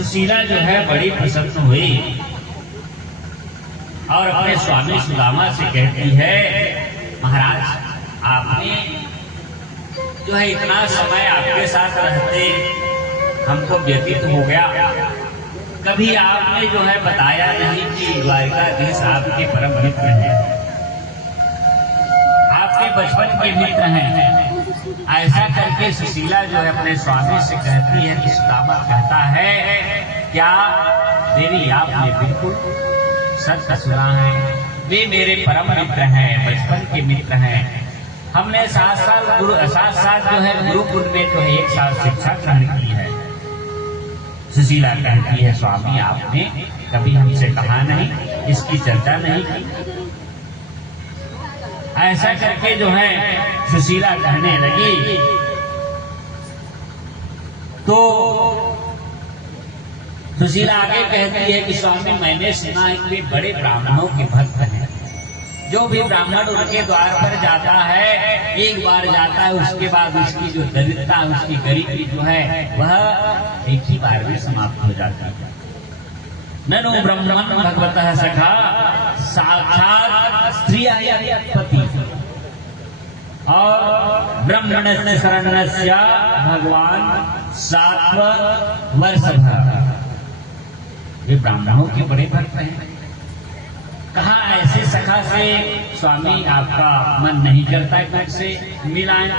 सुशीला जो है बड़ी प्रसन्न हुई और अपने स्वामी सुदामा से कहती है, महाराज आपने जो है इतना समय आपके साथ रहते हमको व्यतीत हो गया, कभी आपने जो है बताया नहीं कि द्वारिकाधीश आपके परम मित्र हैं, आपके बचपन के मित्र हैं। ऐसा करके सुशीला जो है अपने स्वामी से कहती है कि सुदामा कहता है, क्या देवी आपने बिल्कुल सच सुना है, वे मेरे परम मित्र हैं, बचपन के मित्र हैं। हमने साथ साथ जो है गुरुकुल में जो है एक साथ शिक्षा ग्रहण की है। सुशीला कहती है, स्वामी आपने कभी हमसे कहा नहीं, इसकी चर्चा नहीं की। ऐसा करके जो है सुशीला कहने लगी तो सुशीला आगे कहती है कि स्वामी मैंने सुना है कि बड़े ब्राह्मणों के भक्त हैं, जो भी ब्राह्मण उनके द्वार पर जाता है, एक बार जाता है, उसके बाद उसकी जो दरिद्रता उसकी गरीबी जो है वह एक ही बार में समाप्त हो जाती है। ननु ब्रह्मण भगवतः सखा साक्षात स्त्रियापति और ब्रह्मणस्य शरणस्य भगवान सात्व वर्षभर। वे ब्राह्मणों के बड़े भक्त हैं। कहा ऐसे सखा से स्वामी आपका मन नहीं करता कि मुझसे मिलाएं,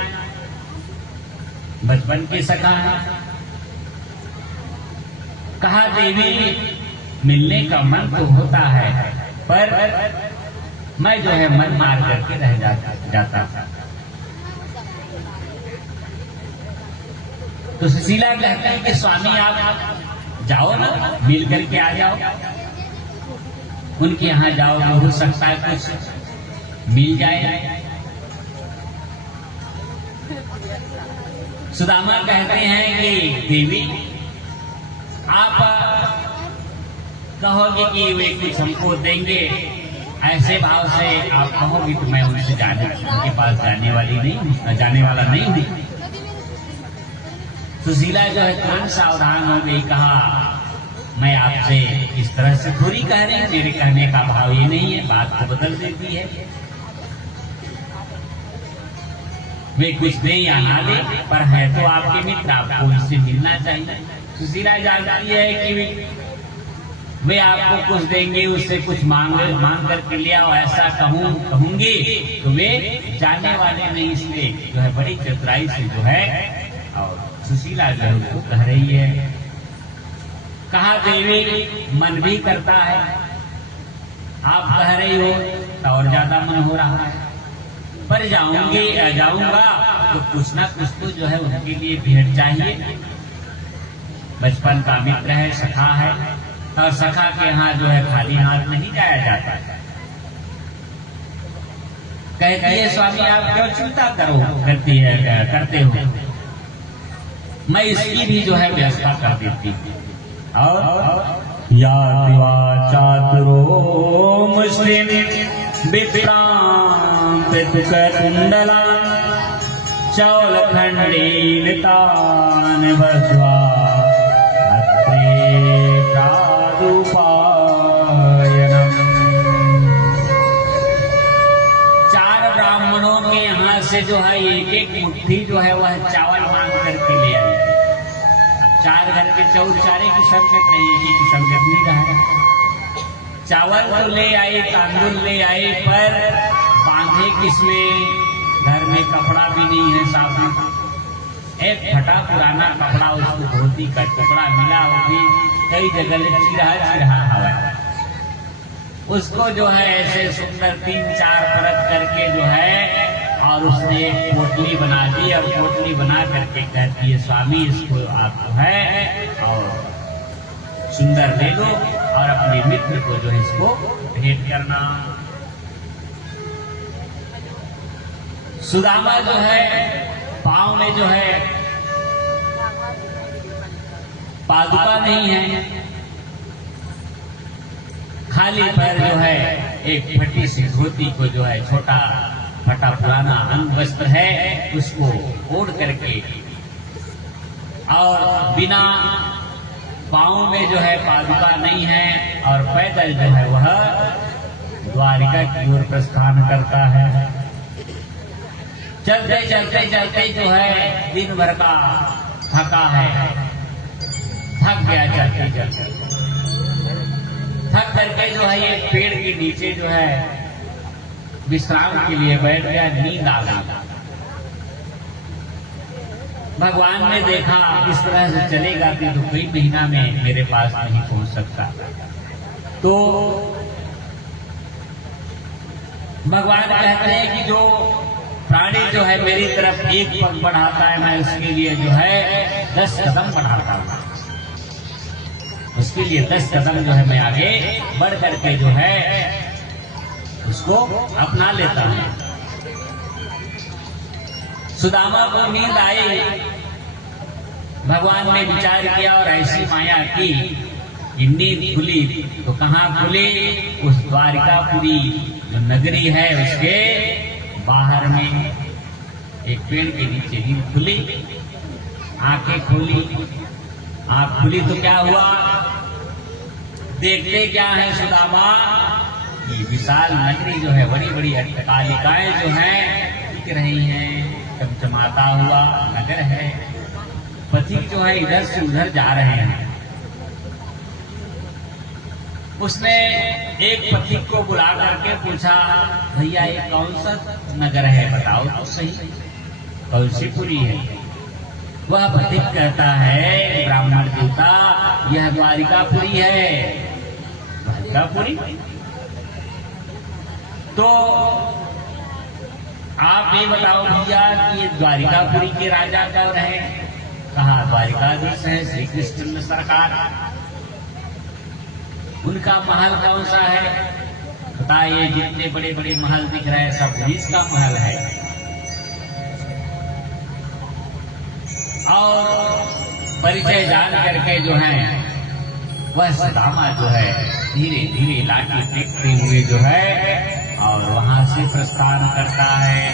बचपन के सखा है। कहा देवी मिलने का मन तो होता है, पर मैं जो है मन मार करके रह जाता था। तो सुशीला कहते हैं कि स्वामी आप जाओ ना, मिल करके आ जाओ, उनके यहाँ जाओ तो हो सकता है कुछ मिल जाए। सुदामा कहते हैं कि देवी आप कहोगे कि वे कुछ हमको देंगे, ऐसे भाव से आप कहोगे तो मैं उनसे उनके पास जाने वाला नहीं हुई। सुशीला जो है तुरंत सावधान हो गई। कहा मैं आपसे इस तरह से थोड़ी कह रही, मेरे कहने का भाव ये नहीं है, बात को बदल देती है। वे कुछ दे या ना दे, पर है तो आपके मित्र, आपको उनसे मिलना चाहिए। सुशीला जानती है कि वे आपको कुछ देंगे, उससे कुछ मांग करके ले आओ, ऐसा कहूंगी तो वे जाने वाले नहीं, इसलिए जो है बड़ी चतुराई से जो है और सुशीला जो है उसको कह रही है। कहा देवी मन भी करता है, आप कह रही हो तो और ज्यादा मन हो रहा है, पर जाऊंगा तो कुछ ना कुछ तो जो है उनके लिए भेंट चाहिए। बचपन का मित्र है, सखा है, और सखा के यहाँ जो है खाली हाथ नहीं जाया जाता। कहती है स्वामी आप क्यों चिंता करते हो, मैं इसकी भी जो है व्यवस्था कर देती हूँ। और या दिवा चातुरो मुस्लिम विक्रांत कुंडला चौल खंडीन तान बद्वा से जो है एक मुट्ठी जो है वह चावल मांग करके ले आई। 4 घर के चौर चारे की संगत रही, एक की संगत नहीं रहा। चावल तो ले आए, तांदुल ले आए, पर बांधे किसमें, घर में कपड़ा भी नहीं है साफ। एक फटा पुराना कपड़ा, उसको धोती का टुकड़ा मिला, वो भी कई जगह चिरहा हवा, उसको जो है ऐसे सुंदर 3-4 परत करके जो है और उसने एक पोटली बना दी, और पोटली बना करके कहती है स्वामी इसको आप जो है और सुंदर ले लो और अपने मित्र को जो है इसको भेंट करना। सुदामा जो है पांव में जो है पादुका नहीं है, खाली पैर जो है एक फटी सी धोती को जो है छोटा फटा पुराना अंग वस्त्र है उसको ओढ़ करके और बिना पाँव में जो है पादुका नहीं है और पैदल जो है वह द्वारिका की ओर प्रस्थान करता है। चलते चलते चलते जो है दिन भर का थका है, थक गया चलते चलते, थक करके जो है ये पेड़ के नीचे जो है विश्राम के लिए बैठ गया, नींद आ गई। भगवान ने देखा इस तरह से चलेगा कि तो कई महीना में मेरे पास नहीं पहुंच सकता, तो भगवान कहते हैं कि जो प्राणी जो है मेरी तरफ एक पग बढ़ाता है, मैं उसके लिए जो है 10 कदम बढ़ाता हूं, उसके लिए 10 कदम जो है मैं आगे बढ़ करके जो है उसको अपना लेता हूं। सुदामा को नींद आई, भगवान ने विचार किया और ऐसी माया की कि नींद खुली तो कहाँ खुली? उस द्वारिकापुरी जो नगरी है उसके बाहर में एक पेड़ के नीचे नींद खुली। आंखें खोली, आंख खुली तो क्या हुआ? देखते क्या है सुदामा? ये विशाल नगरी जो है, बड़ी बड़ी अट्टकालिकाएं जो हैं दिख रही हैं, चमचमाता हुआ नगर है। पथिक जो है इधर से उधर जा रहे हैं। उसने एक पथिक को बुला करके पूछा, भैया ये कौन सा नगर है, बताओ तो सही, कौन सी पुरी है? वह पथिक कहता है, ब्राह्मण देवता यह द्वारिकापुरी है। द्वारिकापुरी? तो आप ये बताओ भैया कि ये द्वारिकापुरी के राजा कौन है? कहा द्वारिकाधीश है श्री कृष्ण सरकार। उनका महल कौन सा है? बताइए, जितने बड़े बड़े महल दिख रहे हैं सब इसका महल है। और परिचय जान करके जो है वह सुदामा जो है धीरे धीरे लाठी फेंकते हुए जो है और वहां से प्रस्थान करता है।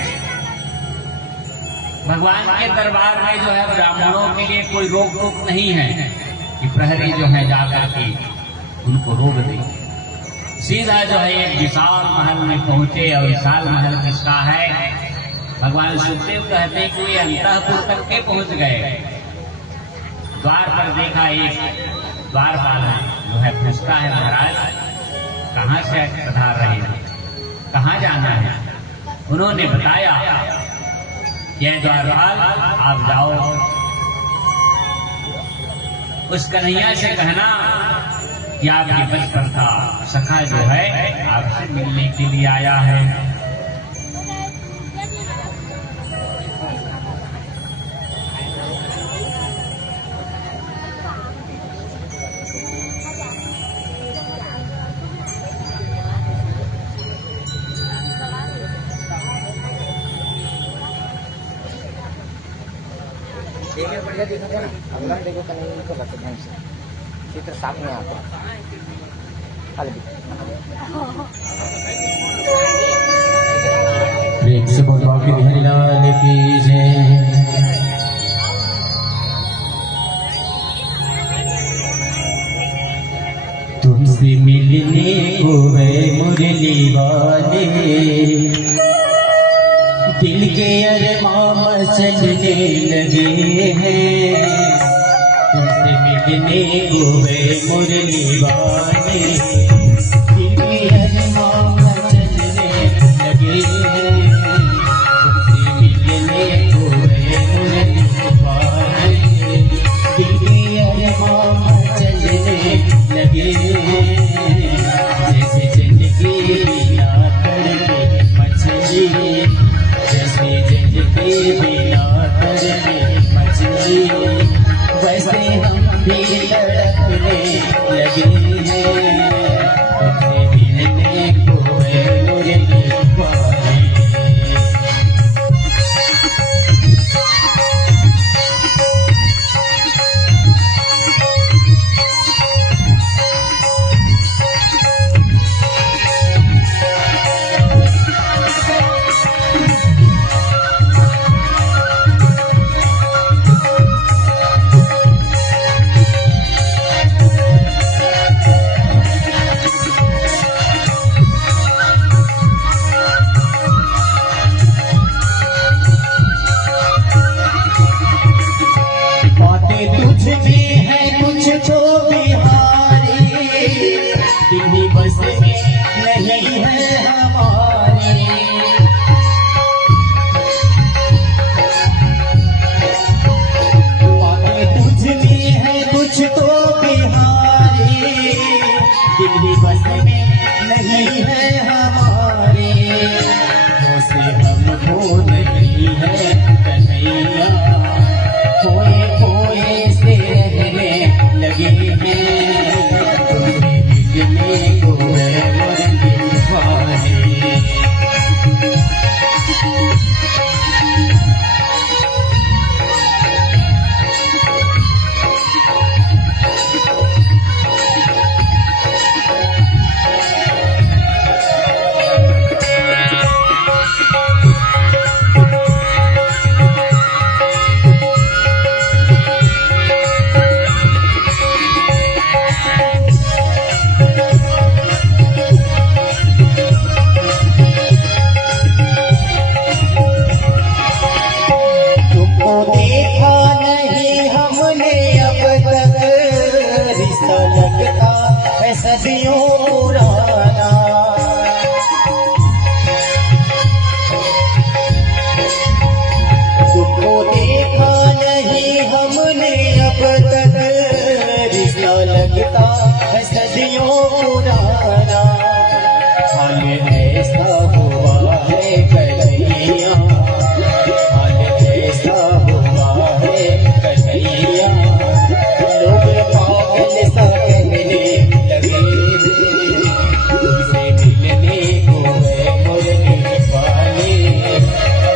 भगवान के दरबार में जो है ब्राह्मणों के लिए कोई रोक टोक नहीं है कि प्रहरी जो है जाकर के उनको रोक दे। सीधा जो है एक विशाल महल में पहुंचे, और विशाल महल किसका है? भगवान सुखदेव कहते हैं कि ये अंतःपुर तक के पहुंच गए। द्वार पर देखा, एक द्वारपाल जो है पूछता है, महाराज कहाँ से पधार रहे हैं, कहाँ जाना है? उन्होंने बताया, यह द्वारपाल आप जाओ, उस कन्हैया से कहना कि आपके बचपन का सखा जो है आपसे मिलने के लिए आया है। बढ़िया देखा था ना, अगला देखो कहीं तो रख ढंग से चित्र साफ नहीं आता। प्रेम से बोलो कि हरिलाल की जय। तुमसे मिलने को गए मुरली वाले, दिल के अरमान चलने लगे हैं। तुमसे मिलने को गए मुरली वाले, दिल के अरमान चलने लगे हैं। तुमसे मिलने को गए मुरली वाले, दिल के अरमान चलने लगे हैं। जैसे जल के बिना तड़पे मछली, जैसे जल के बिना तड़पे मछली, वैसे हम भी तड़पने लगे हैं। तुमसे मिलने को है मुरली वाले। तो बिहारी तेरी बस में नहीं है हमारे। बातें तुझ में है कुछ तो बिहारी तेरी बस में नहीं है हमारे। से हमको नहीं है कन्हैया खोए खोए से रहने लगे हैं तुमसे मिलने को है दीवाने। सदियों पुराना तुमको देखा नहीं हमने अब तक रिश्ता लगता है सदियों पुराना। हाल ऐसा हुआ है कन्हैया हाल ऐसा हुआ है कन्हैया लोग पागल सा कहने तुमसे मिलने को है मुरली वाले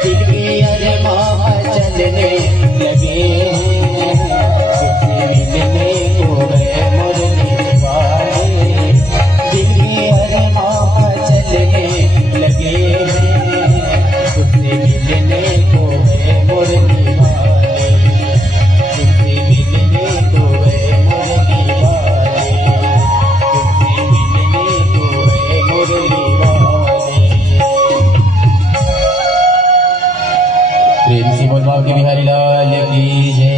दिल के अरमां चलने लगे। तुमसे मिलने को है मुरली वाले दिल के अरमां चलने लगे। तुमसे मिलने को है मुरली वाले तुमसे मिलने को है मुरली वाले प्रेम से बोल बाबा के बिहारी लाल की जय।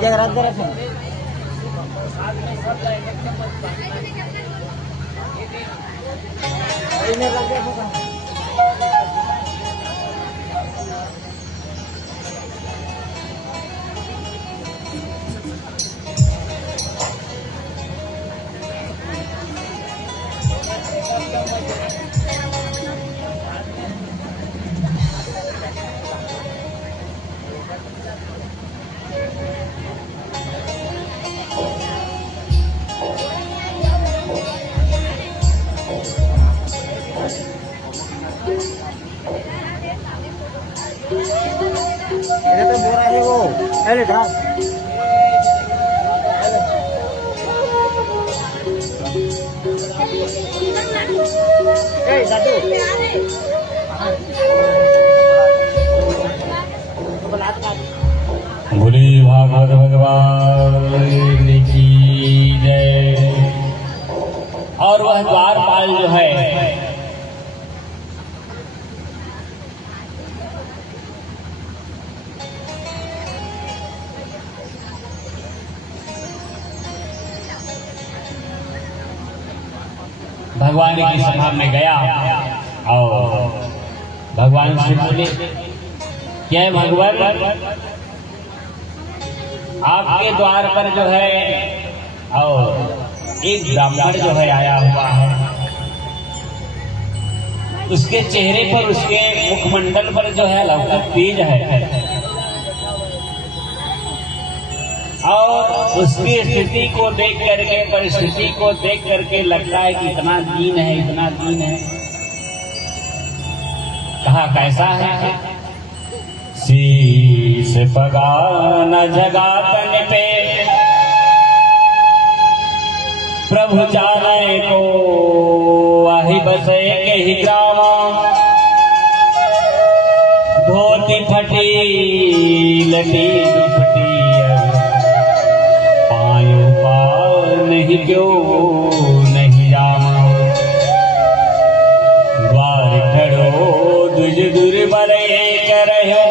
जगरात जरा सुन अरे ढाल दादू बोले भागवत भगवान की जय। और वह द्वारपाल जो है भगवान की सभा में गया और भगवान से बोले क्या भगवान आपके द्वार पर जो है और एक ब्राह्मण जो है आया हुआ है, उसके चेहरे पर उसके मुखमंडल पर जो है लौकिक तेज है और उसकी स्थिति को देख करके परिस्थिति को देख करके लगता है कि इतना दीन है इतना दीन है। कहा कैसा है? शीश पगा न जगा तन पे, प्रभु जाने को आही बसे के ही ग्राम, धोती फटी लटी दुपटी, पायों पार नहीं क्यों नहीं जामा, द्वार खड़ो दुज दुर्बल एक रहो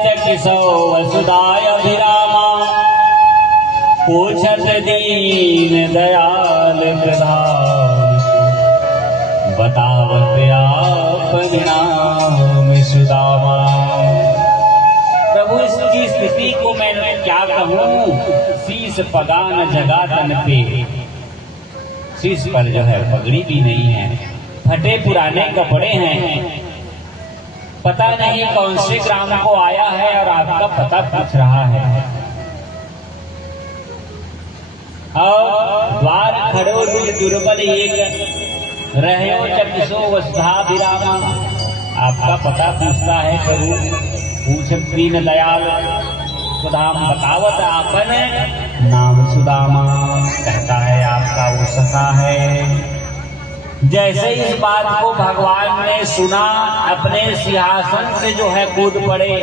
चकिसो वसुदाय अभिरामा, पूछत दीन दयाल प्रधान, बतावत आपन नाम सुदामा। प्रभु इसकी स्थिति को मैं क्या कहूँ? शीश पगा न जगा तन पे, शीश पर जो है पगड़ी भी नहीं है, फटे पुराने कपड़े हैं, पता नहीं कौन से ग्राम को आया है और आपका पता पूछ रहा है। और द्वार खड़ो दुर्बल एक रहो चकिसो वसुधा विरामा, आपका पता पूछता है प्रभु, पूछत दीन दयाल सुदाम, बतावत आपन नाम सुदामा, कहता है आपका वो सखा है। जैसे इस बात को भगवान ने सुना, अपने सिंहासन से जो है कूद पड़े।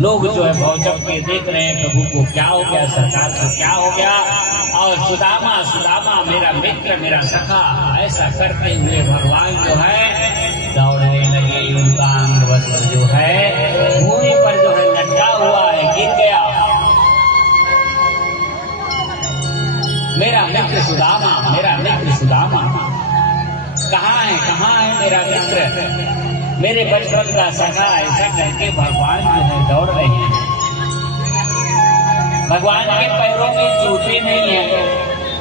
लोग जो है भौचक के देख रहे हैं प्रभु को, क्या हो गया सरकार को, क्या हो गया? और सुदामा सुदामा मेरा मित्र मेरा सखा, ऐसा करते हुए भगवान जो है दौड़ने लगे। उनका अंग वस्त्र जो है भूमि पर जो है लटका हुआ है, गिर गया। मेरा मित्र सुदामा, मेरा मित्र सुदामा कहाँ है मेरा मित्र, मेरे बचपन का सखा? ऐसा करके भगवान जो है दौड़ रहे हैं। भगवान के पैरों में जूते नहीं है,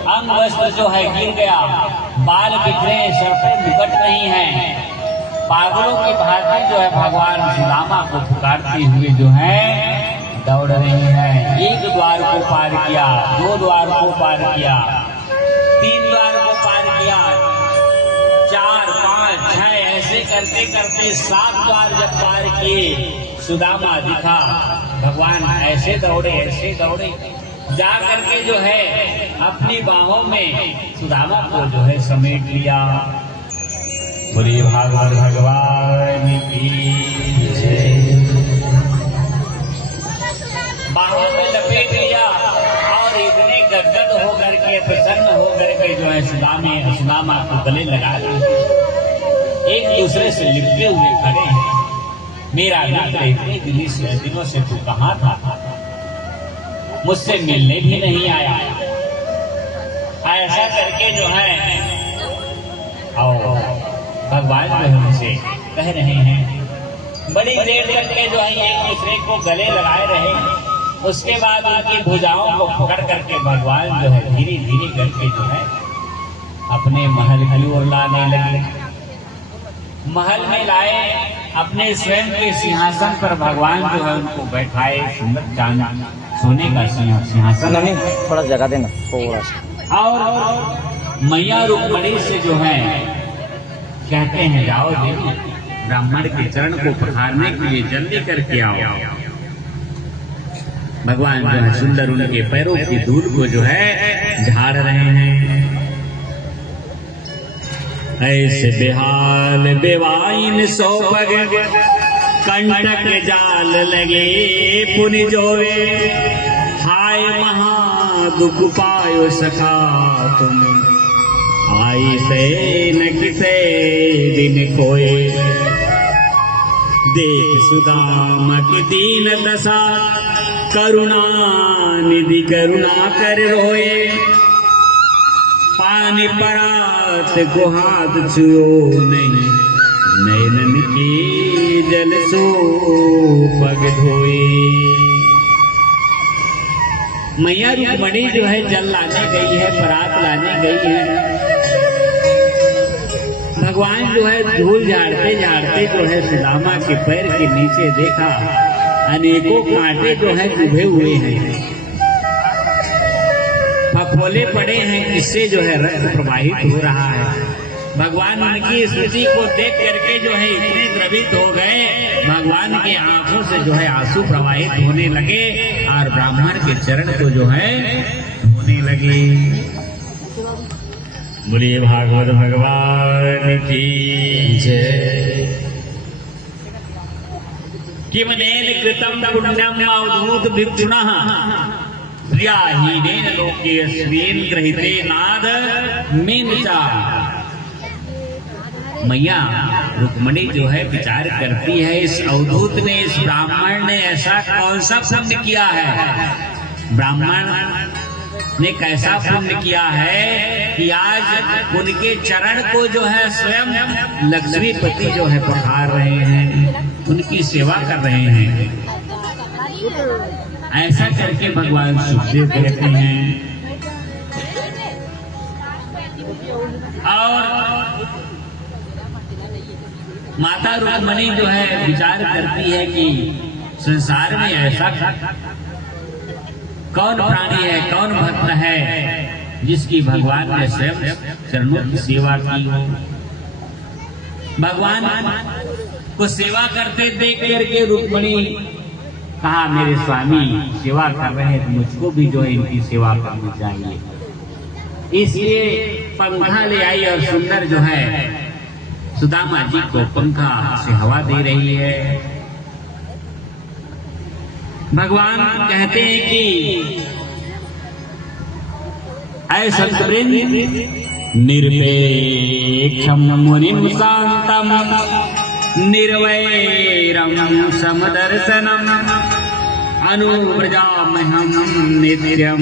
अंग वस्त्र जो है गिर गया, बाल बिखरे, सर पर मुकुट नहीं है। पागलों की भांति जो है भगवान सुदामा को पुकारते हुए जो है दौड़ रहे हैं। एक द्वार को पार किया, दो द्वार को पार किया, तीन द्वार को पार किया, 4, 5, 6 ऐसे करते करते 7 द्वार जब पार किए, सुदामा दिखा। भगवान ऐसे दौड़े जा करके जो है अपनी बाहों में सुदामा को जो है समेट लिया। बोलिए भागवत भगवान की जय। बाहों में लपेट लिया और इतने गदगद होकर के, प्रसन्न होकर के जो है सुदामा को गले लगा लिया। एक दूसरे से लिपटे हुए खड़े हैं। मेरा मित्र इतने दिनों से तू कहाँ था? मुझसे मिलने भी नहीं आया। ऐसा करके जो है और भगवान जो है उनसे कह रहे हैं। बड़ी देर तक के जो है एक दूसरे को गले लगाए रहे। उसके बाद उनकी भुजाओं को पकड़ करके भगवान जो है धीरे धीरे करके जो है अपने महल की ओर लाने लगे। महल में लाए, अपने स्वयं के सिंहासन पर भगवान जो है उनको बैठाए। सुंदर चांद सोने का सिंहासन नहीं, थोड़ा जगह देना थोड़ा सा। और मैया रुक्मणी से जो है कहते हैं, जाओ देवी, ब्राह्मण के चरण को पखारने के लिए जल्दी करके आओ। भगवान जो है सुंदर उनके पैरों की धूल को जो है झाड़ रहे हैं। ऐसे बेहाल बेवाइन सो पग, कंटक जाल लगे पुनि जोवे। हाय महा दुख पायो सखा तुम, आई से न किसे दिन खोए। देख सुदामा की दीन दशा, करुणा निधि करुणा कर रोए। पानी परात को हाथ छुओ नहीं, नैनन की जल सो पग धोए। मैया रुक्मणी जो है जल लाने गई है, परात लाने गई है। भगवान जो है धूल झाड़ते झाड़ते जो है सुदामा के पैर के नीचे देखा, अनेकों कांटे जो है चुभे हुए हैं, फफोले पड़े हैं। इससे जो है रक्त प्रवाहित हो रहा है। भगवान उनकी स्तुति को देख करके जो है इतने द्रवित हो गए, भगवान की आंखों से जो है आंसू प्रवाहित होने लगे और ब्राह्मण के चरण को जो है होने लगे। बोलिए भागवत भगवान की जय। किमनेन कृतं पुण्यम अवधूत भिक्षुणः प्रियाहीनेन लोके स्वेन गृहीते नाद मीनचा। मैया रुक्मणी जो है विचार करती है, इस अवधूत ने, इस ब्राह्मण ने ऐसा कौन सा पुण्य किया है, ब्राह्मण ने कैसा पुण्य किया है कि आज उनके चरण को जो है स्वयं लक्ष्मीपति जो है पखार रहे हैं, उनकी सेवा कर रहे हैं। ऐसा करके भगवान सुखदेव कहते हैं। और माता रुक्मणी जो है विचार करती है कि संसार में ऐसा कौन प्राणी है, कौन भक्त है जिसकी भगवान ने स्वयं चरणों की सेवा की हो। भगवान को सेवा करते देख करके रुक्मणी कहा, मेरे स्वामी सेवा कर रहे हैं, मुझको भी जो है इनकी सेवा करनी चाहिए। इसलिए पंखा ले आई और सुंदर जो है सुदामा जी को पंखा से हवा दे रही है। भगवान कहते हैं कि ऐसा निरपेक्षम मुनिम शांतम निर्वैरम समदर्शनम अनुव्रजामहं नित्यम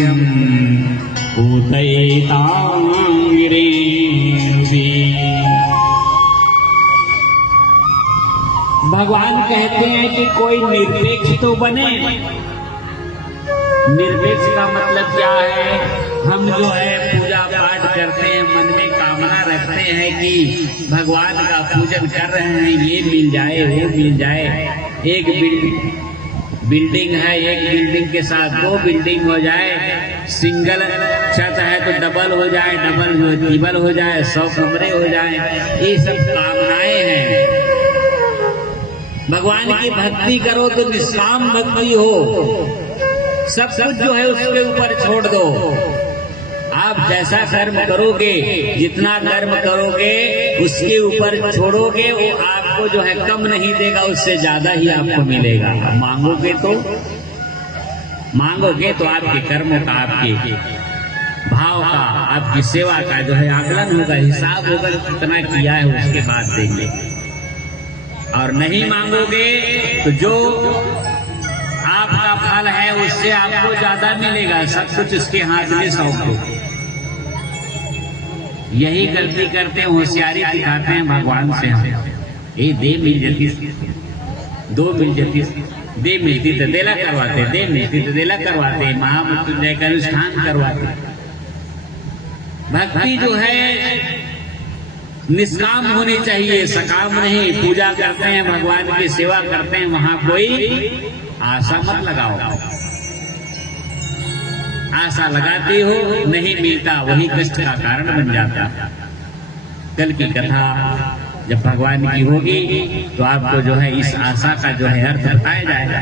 पूतयेतांगिरेऽपि। भगवान कहते हैं कि कोई निरपेक्ष तो बने। निरपेक्ष का मतलब क्या है? हम जो है पूजा पाठ करते हैं, मन में कामना रखते हैं कि भगवान का पूजन कर रहे हैं, ये मिल जाए वो मिल जाए। एक बिल्डिंग है, एक बिल्डिंग के साथ दो बिल्डिंग हो जाए, सिंगल छत है तो डबल हो जाए, डबल ट्रिपल हो जाए, 100 कमरे हो जाए, ये सब कामनाएं हैं। भगवान की भक्ति करो तो निष्काम भक्ति हो, सब कुछ जो है उसके ऊपर छोड़ दो। आप जैसा कर्म करोगे, जितना कर्म करोगे उसके ऊपर छोड़ोगे, वो आपको जो है कम नहीं देगा, उससे ज्यादा ही आपको मिलेगा। मांगोगे तो आपके कर्मों का, आपके भाव का, आपकी सेवा का जो है आकलन होगा, हिसाब होगा, कितना किया है उसके बाद देंगे। और नहीं मांगोगे तो जो आपका फल है उससे आपको ज्यादा मिलेगा। सब कुछ उसके हाथ में सौंप दो। यही गलती करते हैं, होशियारी दिखाते हैं भगवान से। हम ये दे मिल जाती, दो मिल जाती, दे मिलती तो देला करवाते, दे मिलती तो देला करवाते, महामृत्युंजय का अनुष्ठान करवाते। भक्ति जो है निष्काम होनी चाहिए, सकाम नहीं। पूजा करते हैं, भगवान की सेवा करते हैं, वहां कोई आशा मत लगाओ। आशा लगाते हो, नहीं मिलता, वही कष्ट का कारण बन जाता। कल की कथा जब भगवान की होगी तो आपको जो है इस आशा का जो है अर्थ बताया जाएगा।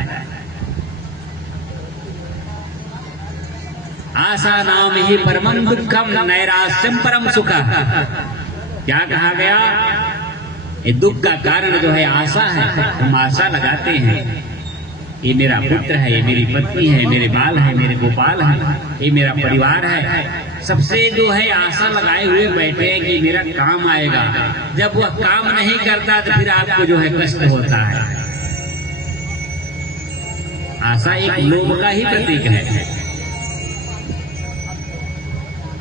आशा नाम ही परमं दुःखम नैराश्यम परम सुखः। क्या कहा गया? ये दुख का कारण जो है आशा है। हम आशा लगाते हैं, ये मेरा पुत्र है, ये मेरी पत्नी है, मेरे बाल है, मेरे गोपाल है, ये मेरा परिवार है। सबसे जो है आशा लगाए हुए बैठे हैं कि मेरा काम आएगा। जब वह काम नहीं करता तो फिर आपको जो है कष्ट होता है। आशा एक लोभ का ही प्रतीक है।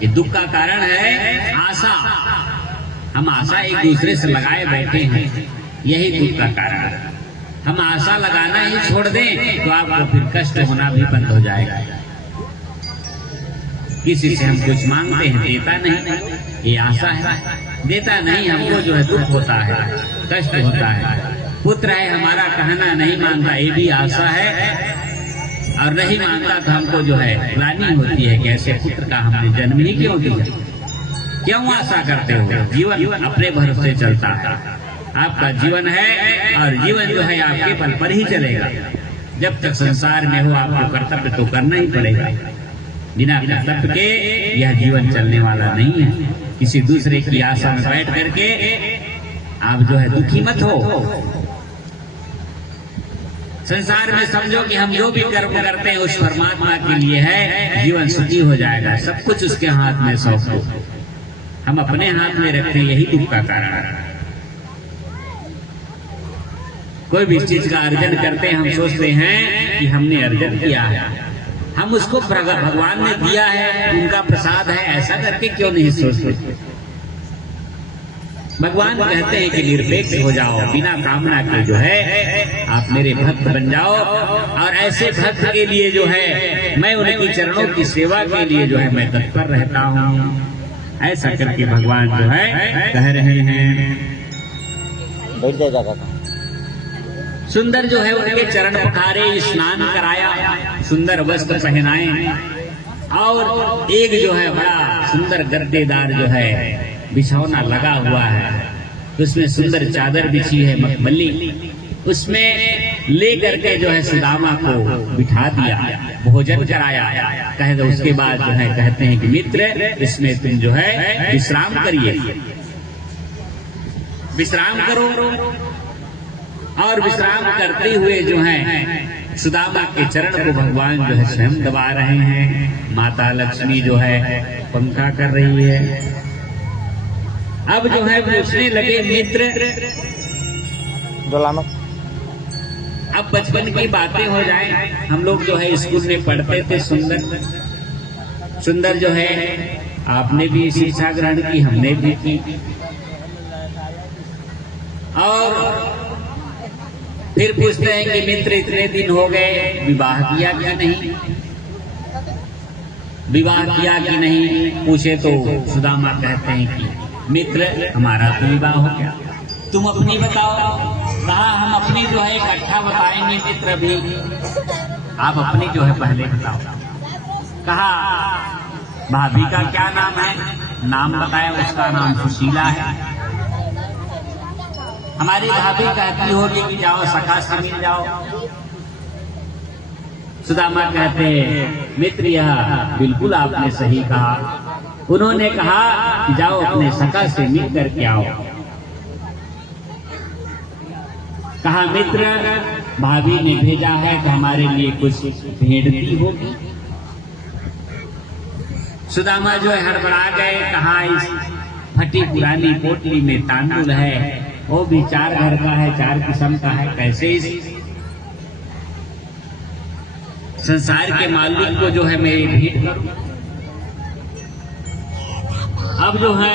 ये दुख का कारण है आशा। हम आशा एक दूसरे से लगाए बैठे हैं, यही दुख का कारण है। हम आशा लगाना ही छोड़ दें तो आपको फिर कष्ट होना भी बंद हो जाएगा। किसी से हम कुछ मांगते हैं, देता नहीं, ये आशा है। देता नहीं, हमको जो है दुख होता है, कष्ट होता है। पुत्र है हमारा, कहना नहीं मानता, ये भी आशा है। और नहीं मानता तो हमको जो है ग्लानि होती है, कैसे पुत्र का हमने जन्म ही क्यों दिया। क्यों आशा करते हो? जीवन अपने भरोसे चलता है। आपका जीवन है और जीवन जो है आपके बल पर ही चलेगा। जब तक संसार में हो आपको कर्तव्य तो करना ही पड़ेगा। बिना कर्तव्य के यह जीवन चलने वाला नहीं है। किसी दूसरे की आशा में बैठ करके आप जो है दुखी मत हो। संसार में समझो कि हम जो भी कर्म करते हैं उस परमात्मा के लिए है, जीवन सुखी हो जाएगा। सब कुछ उसके हाथ में सौंप दो। हम अपने हाथ में रखते हैं, यही दुख का कारण है। कोई भी चीज का अर्जन करते हैं, हम सोचते हैं कि हमने अर्जन किया है, हम उसको भगवान ने दिया है, उनका प्रसाद है, ऐसा करके क्यों नहीं सोचते? भगवान कहते हैं कि निरपेक्ष हो जाओ, बिना कामना के जो है आप मेरे भक्त बन जाओ। और ऐसे भक्त के लिए जो है मैं उनकी चरणों की सेवा के लिए जो है मैं तत्पर रहता हूँ। ऐसा करके भगवान जो है कह रहे हैं। बैठ जाएगा। सुंदर जो है उनके चरण पखारे, स्नान कराया, सुंदर वस्त्र पहनाए और एक जो है बड़ा सुंदर गद्देदार जो है बिछौना लगा हुआ है, उसमें सुंदर चादर बिछी है मखमली, उसमें ले करके जो है सुदामा को बिठा दिया, भोजन कराया। कहे तो उसके बाद जो है कहते हैं कि मित्र इसमें तुम जो है विश्राम करिए, विश्राम करो। और विश्राम करते हुए जो है सुदामा के चरण को भगवान जो है स्वयं दबा रहे हैं। माता लक्ष्मी जो है पंखा कर रही है। अब जो है पूछने लगे मित्र, अब बचपन की बातें हो जाए। हम लोग जो है स्कूल में पढ़ते थे, सुंदर सुंदर जो है आपने भी शिक्षा ग्रहण की, हमने भी की। और फिर पूछते हैं कि मित्र इतने दिन हो गए, विवाह किया कि नहीं, विवाह किया कि नहीं। पूछे तो सुदामा कहते हैं कि मित्र हमारा तो विवाह हो गया, तुम अपनी बताओ। कहा हम अपनी जो है इकट्ठा बताएंगे मित्र भी, आप अपनी जो है पहले बताओ। कहा भाभी का क्या नाम है? नाम बताया, उसका नाम सुशीला है। हमारी भाभी कहती होगी कि जाओ सखा से मिल जाओ। सुदामा कहते मित्र यह बिल्कुल आपने सही कहा। उन्होंने कहा कि जाओ अपने सखा से मिल करके आओ। कहा मित्र भाभी ने भेजा है तो हमारे लिए कुछ भेंट दी होगी। सुदामा जो है हड़बड़ा गए। कहा इस फटी पुरानी पोटली में तांदुल है, वो भी 4 घर का है, 4 किस्म का है, कैसे इस संसार के मालिक को जो है मैं भेंट करूं। अब जो है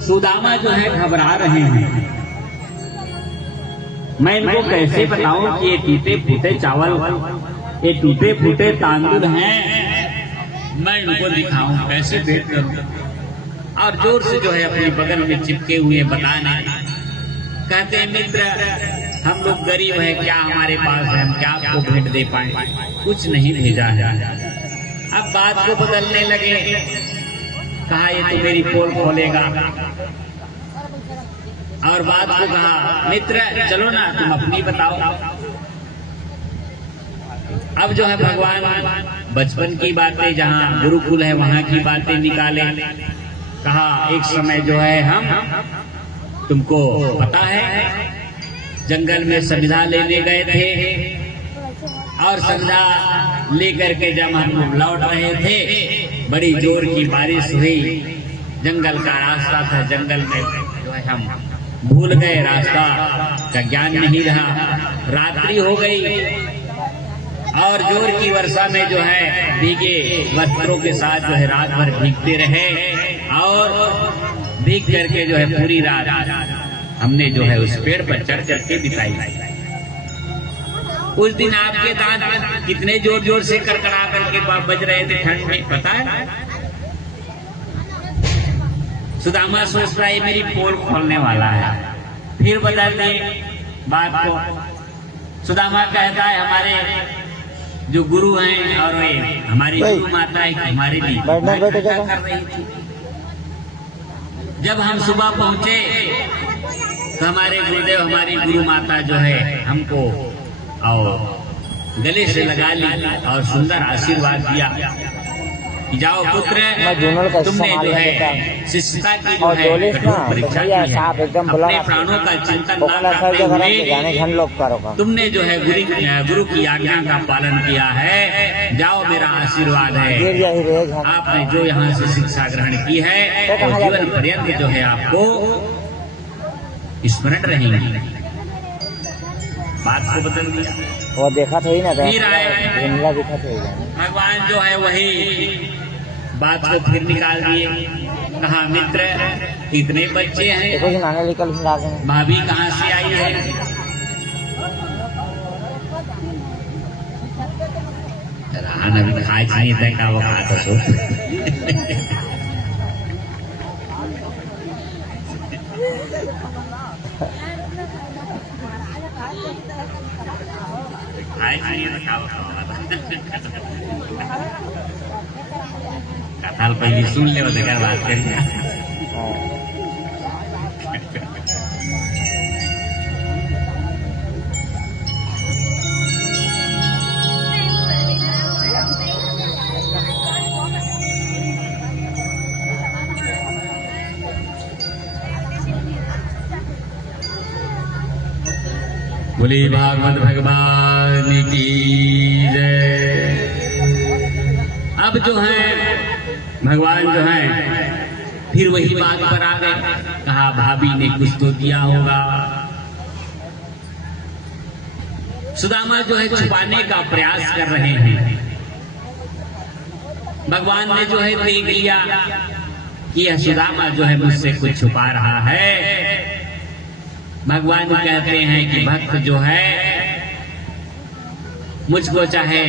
सुदामा जो है घबरा रहे हैं। मैं इनको कैसे बताऊं कि ये टूटे फूटे चावल, ये टूटे फूटे तांदुल हैं, मैं इनको दिखाऊं, कैसे भेंट करूं। और जोर से जो है अपने बगल में चिपके हुए बताने कहते हैं मित्र हम लोग गरीब है, क्या हमारे पास है, हम क्या आपको भेंट दे पाए, कुछ नहीं भेजा है। अब बात को बदलने लगे। कहा ये तो मेरी पोल खोलेगा। और बात को कहा मित्र चलो ना तुम अपनी बताओ। अब जो है भगवान बचपन की बातें, जहाँ गुरुकुल है वहां की बातें निकाले। कहा एक समय जो है हम तुमको पता है जंगल में संविदा लेने गए थे, और संविदा लेकर के जब हम लोग लौट रहे थे बड़ी जोर की बारिश हुई। जंगल का रास्ता था, जंगल में जो है हम भूल गए, रास्ता का ज्ञान नहीं रहा। रात्रि हो गई और जोर की वर्षा में जो है भीगे वस्त्रों के साथ जो है रात भर भीगते रहे, और भीग करके जो है पूरी रात हमने जो है उस पेड़ पर चढ़ चढ़ के बिताई। उस दिन आपके दांत कितने जोर जोर से कड़कड़ा करके बज रहे थे ठंड में, पता है। सुदामा सोच रहा है मेरी पोल खोलने वाला है। फिर बदल दे बात को। सुदामा कहता है हमारे जो गुरु हैं और वे हमारी गुरु माता है हमारे लिए कर रही थी, जब हम सुबह पहुंचे तो हमारे गुरुदेव, हमारी गुरु माता जो है हमको और गले से लगा ली और सुंदर आशीर्वाद दिया कि जाओ पुत्र, तुमने जो है शिष्यता की जो है कठोर परीक्षा की है, अपने प्राणों का चिंतन न करते हुए तुमने जो है गुरु की आज्ञा का पालन किया है, जाओ मेरा आशीर्वाद है। आपने जो यहाँ से शिक्षा ग्रहण की है और जीवन पर्यंत जो है आपको स्मरण रहेंगी। बात को बदल दिया। वो देखा था ही ना, फिर आए देखा था भगवान जो है वही बात को फिर निकाल दिए। कहा मित्र, इतने बच्चे हैं, भाभी कहाँ से आई है? अभी खाए चाहिए तय का वो खाता सो कथाल पहले सुन ले बात करिए। बोले भागवत भगवान की जय। अब जो है भगवान जो है फिर वही बात पर आ गए। कहा भाभी ने कुछ तो दिया होगा। सुदामा जो है छुपाने का प्रयास कर रहे हैं। भगवान ने जो है देख लिया कि यह सुदामा जो है मुझसे कुछ छुपा रहा है। भगवान कहते हैं कि भक्त जो है मुझको चाहे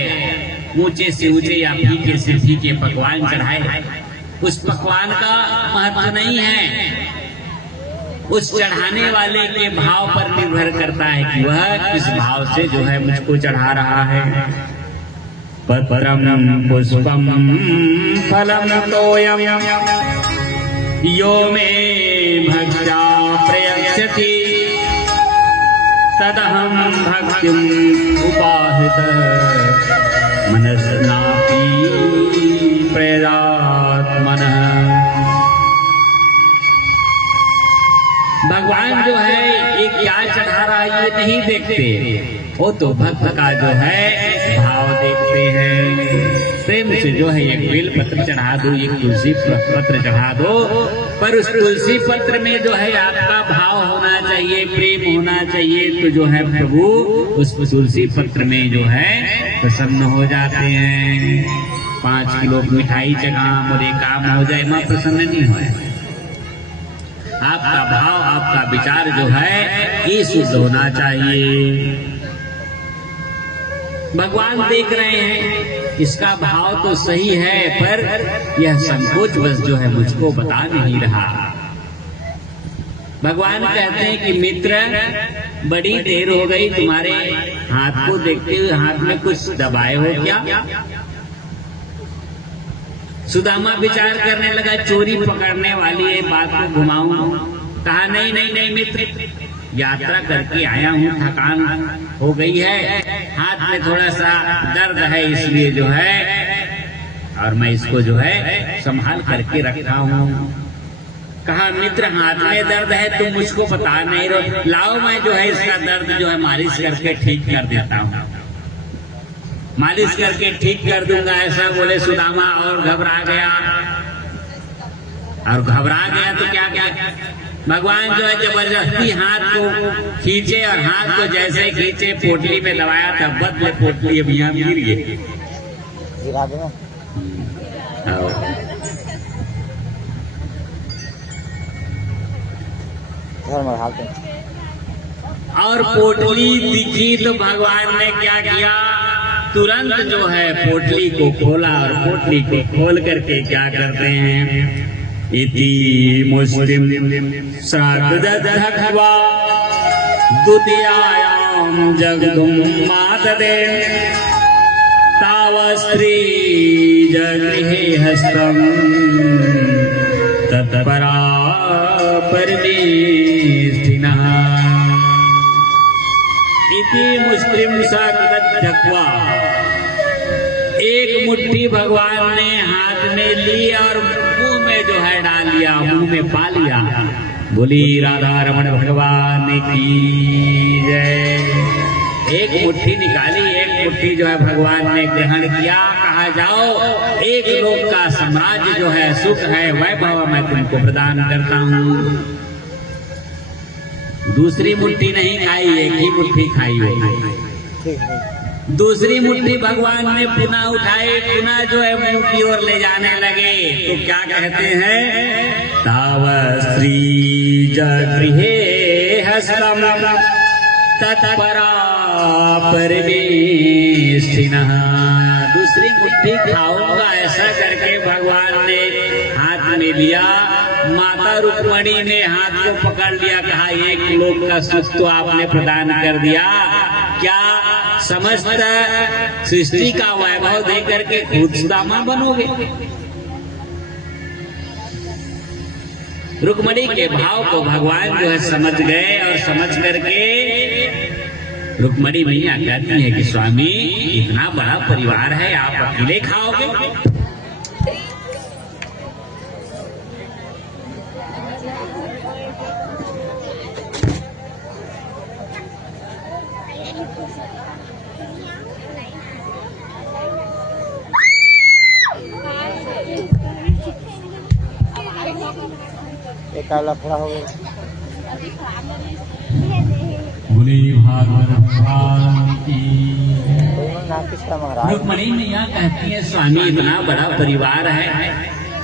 ऊंचे से ऊंचे या फीके से फीके पकवान चढ़ाए, उस पकवान का महत्व नहीं है, उस चढ़ाने वाले के भाव पर निर्भर करता है कि वह किस भाव से जो है मुझको चढ़ा रहा है। पत्रम पुष्पम फलम तोयम यो मे भक्त्या प्रयच्छति तदहं भक्तिम उपाहित मनस्नापि प्रेरात्मनः। भगवान जो है ये क्या चढ़ा रहा है ये नहीं देखते, वो तो भक्त का जो है भाव देखते हैं। प्रेम से जो है एक बेल पत्र चढ़ा दो, एक तुलसी पत्र चढ़ा दो, पर उस तुलसी पत्र में जो है आपका भाव होना चाहिए, प्रेम होना चाहिए, तो जो है प्रभु उस तुलसी पत्र में जो है प्रसन्न हो जाते हैं। 5 किलो मिठाई चढ़ाम और एक काम हो जाए, मां प्रसन्न नहीं हो। आपका भाव, आपका विचार जो है ये शुद्ध होना चाहिए। भगवान देख रहे हैं इसका भाव तो सही है, पर यह संकोच बस जो है मुझको बता नहीं रहा। भगवान कहते हैं कि मित्र, बड़ी देर हो गई, तुम्हारे हाथ को देखते हुए हाथ में कुछ दबाए हो क्या? सुदामा विचार करने लगा, चोरी पकड़ने वाली ये बात को घुमाऊं। कहा नहीं नहीं नहीं मित्र, यात्रा करके आया हूँ, थकान हो गई है, हाथ में थोड़ा सा दर्द है, इसलिए जो है और मैं इसको जो है संभाल करके रखा हूँ। कहा मित्र, हाथ में दर्द है, तुम मुझको बता नहीं रहे, लाओ मैं जो है इसका दर्द जो है मालिश करके ठीक कर देता हूँ। मालिश करके ठीक कर दूंगा, ऐसा बोले सुदामा और घबरा गया। और घबरा गया तो क्या क्या भगवान जो है जबरदस्ती हाथ को खींचे, और हाथ को जैसे खींचे पोटली में दबाया था, बदले पोटली अब यहाँ गिर गई। और पोटली दिखी तो भगवान ने क्या किया, तुरंत जो है पोटली को खोला, और पोटली को खोल करके क्या करते हैं, इति मुस्लिम श्राद्धवा द्वितीयायां जगदुम मातदे तावस्त्री जगृहे हस्तम तत्परा परमेष्ठिनः इति मुस्लिम सकृत्यक्वा। एक मुट्ठी भगवान ने हाथ में ली और मुंह में जो है डाल लिया, मुंह में पा लिया। बोली राधा रमण भगवान की जय। एक मुट्ठी निकाली, एक मुट्ठी जो है भगवान ने ग्रहण किया। कहा जाओ एक लोक का साम्राज्य जो है, सुख है, वैभव मैं तुमको प्रदान करता हूँ। दूसरी मुट्ठी नहीं खाई, एक ही मुट्ठी खाई हुई। दूसरी मुट्ठी भगवान ने पुनः उठाई, पुनः जो है मुंह की ओर ले जाने लगे। तो क्या कहते हैं? ताव श्री जगृहे हस्तम तत्परा परमेष्ठिनः। दूसरी मुट्ठी खाऊंगा ऐसा करके भगवान ने हाथ में लिया। माता रुक्मणी ने हाथ को पकड़ लिया, कहा एक लोक का सुख तो आपने प्रदान कर दिया, क्या समस्त सृष्टि का वैभव देकर के खुद सुदामा बनोगे? रुक्मणी के भाव को भगवान जो है समझ गए और समझ करके रुक्मणी मैया कहती है कि स्वामी इतना बड़ा परिवार है, आप अकेले खाओगे? एक काला खड़ा हो गया। बोले भागवत भगवान की। रुक्मणी मैया कहती है स्वामी इतना बड़ा परिवार है,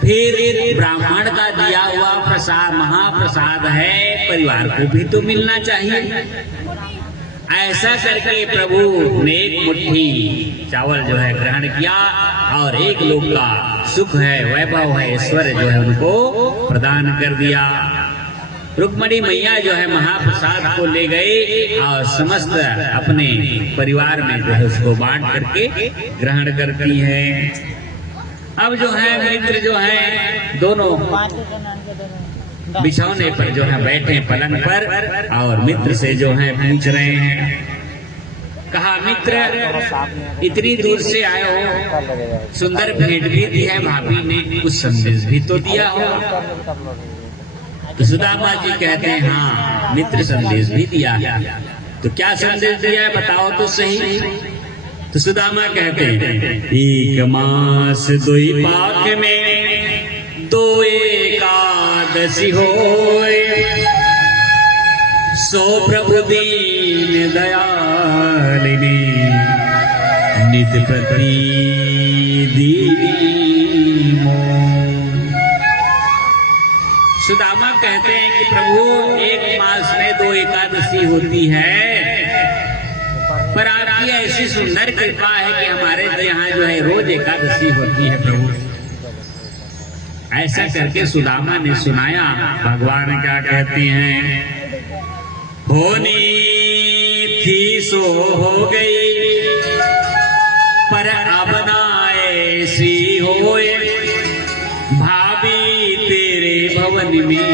फिर ब्राह्मण का दिया हुआ प्रसाद महाप्रसाद है, परिवार को भी तो मिलना चाहिए। ऐसा करके प्रभु ने एक मुट्ठी चावल जो है ग्रहण किया और एक लोक का सुख है, वैभव है, ऐश्वर्य जो है उनको प्रदान कर दिया। रुक्मणी मैया जो है महाप्रसाद को ले गई और समस्त अपने परिवार में जो है उसको बांट करके ग्रहण करती है। अब जो है मित्र जो है दोनों बिछौने पर जो है बैठे पलंग पर और मित्र से जो है पूछ रहे हैं। कहा मित्र इतनी दूर से आए हो, सुंदर भेंट भी दी है भाभी ने, कुछ संदेश भी तो दिया हो? तो सुदामा जी कहते हैं हाँ मित्र संदेश भी दिया है। तो क्या संदेश दिया है बताओ तो सही। तो सुदामा कहते हैं एक मास दुई पाक में दो एकादशी होए, सो प्रभु दीन दयालिनी नित प्रति दीनी मोह। सुदामा कहते हैं कि प्रभु एक मास में दो एकादशी होती है, पर आपकी ऐसी सुंदर कृपा है कि हमारे यहाँ जो है रोज एकादशी होती है प्रभु। ऐसा करके सुदामा ने सुनाया। भगवान क्या कहते हैं? होनी थी सो हो गई, पर अब ना ऐसी होए, भाभी तेरे भवन में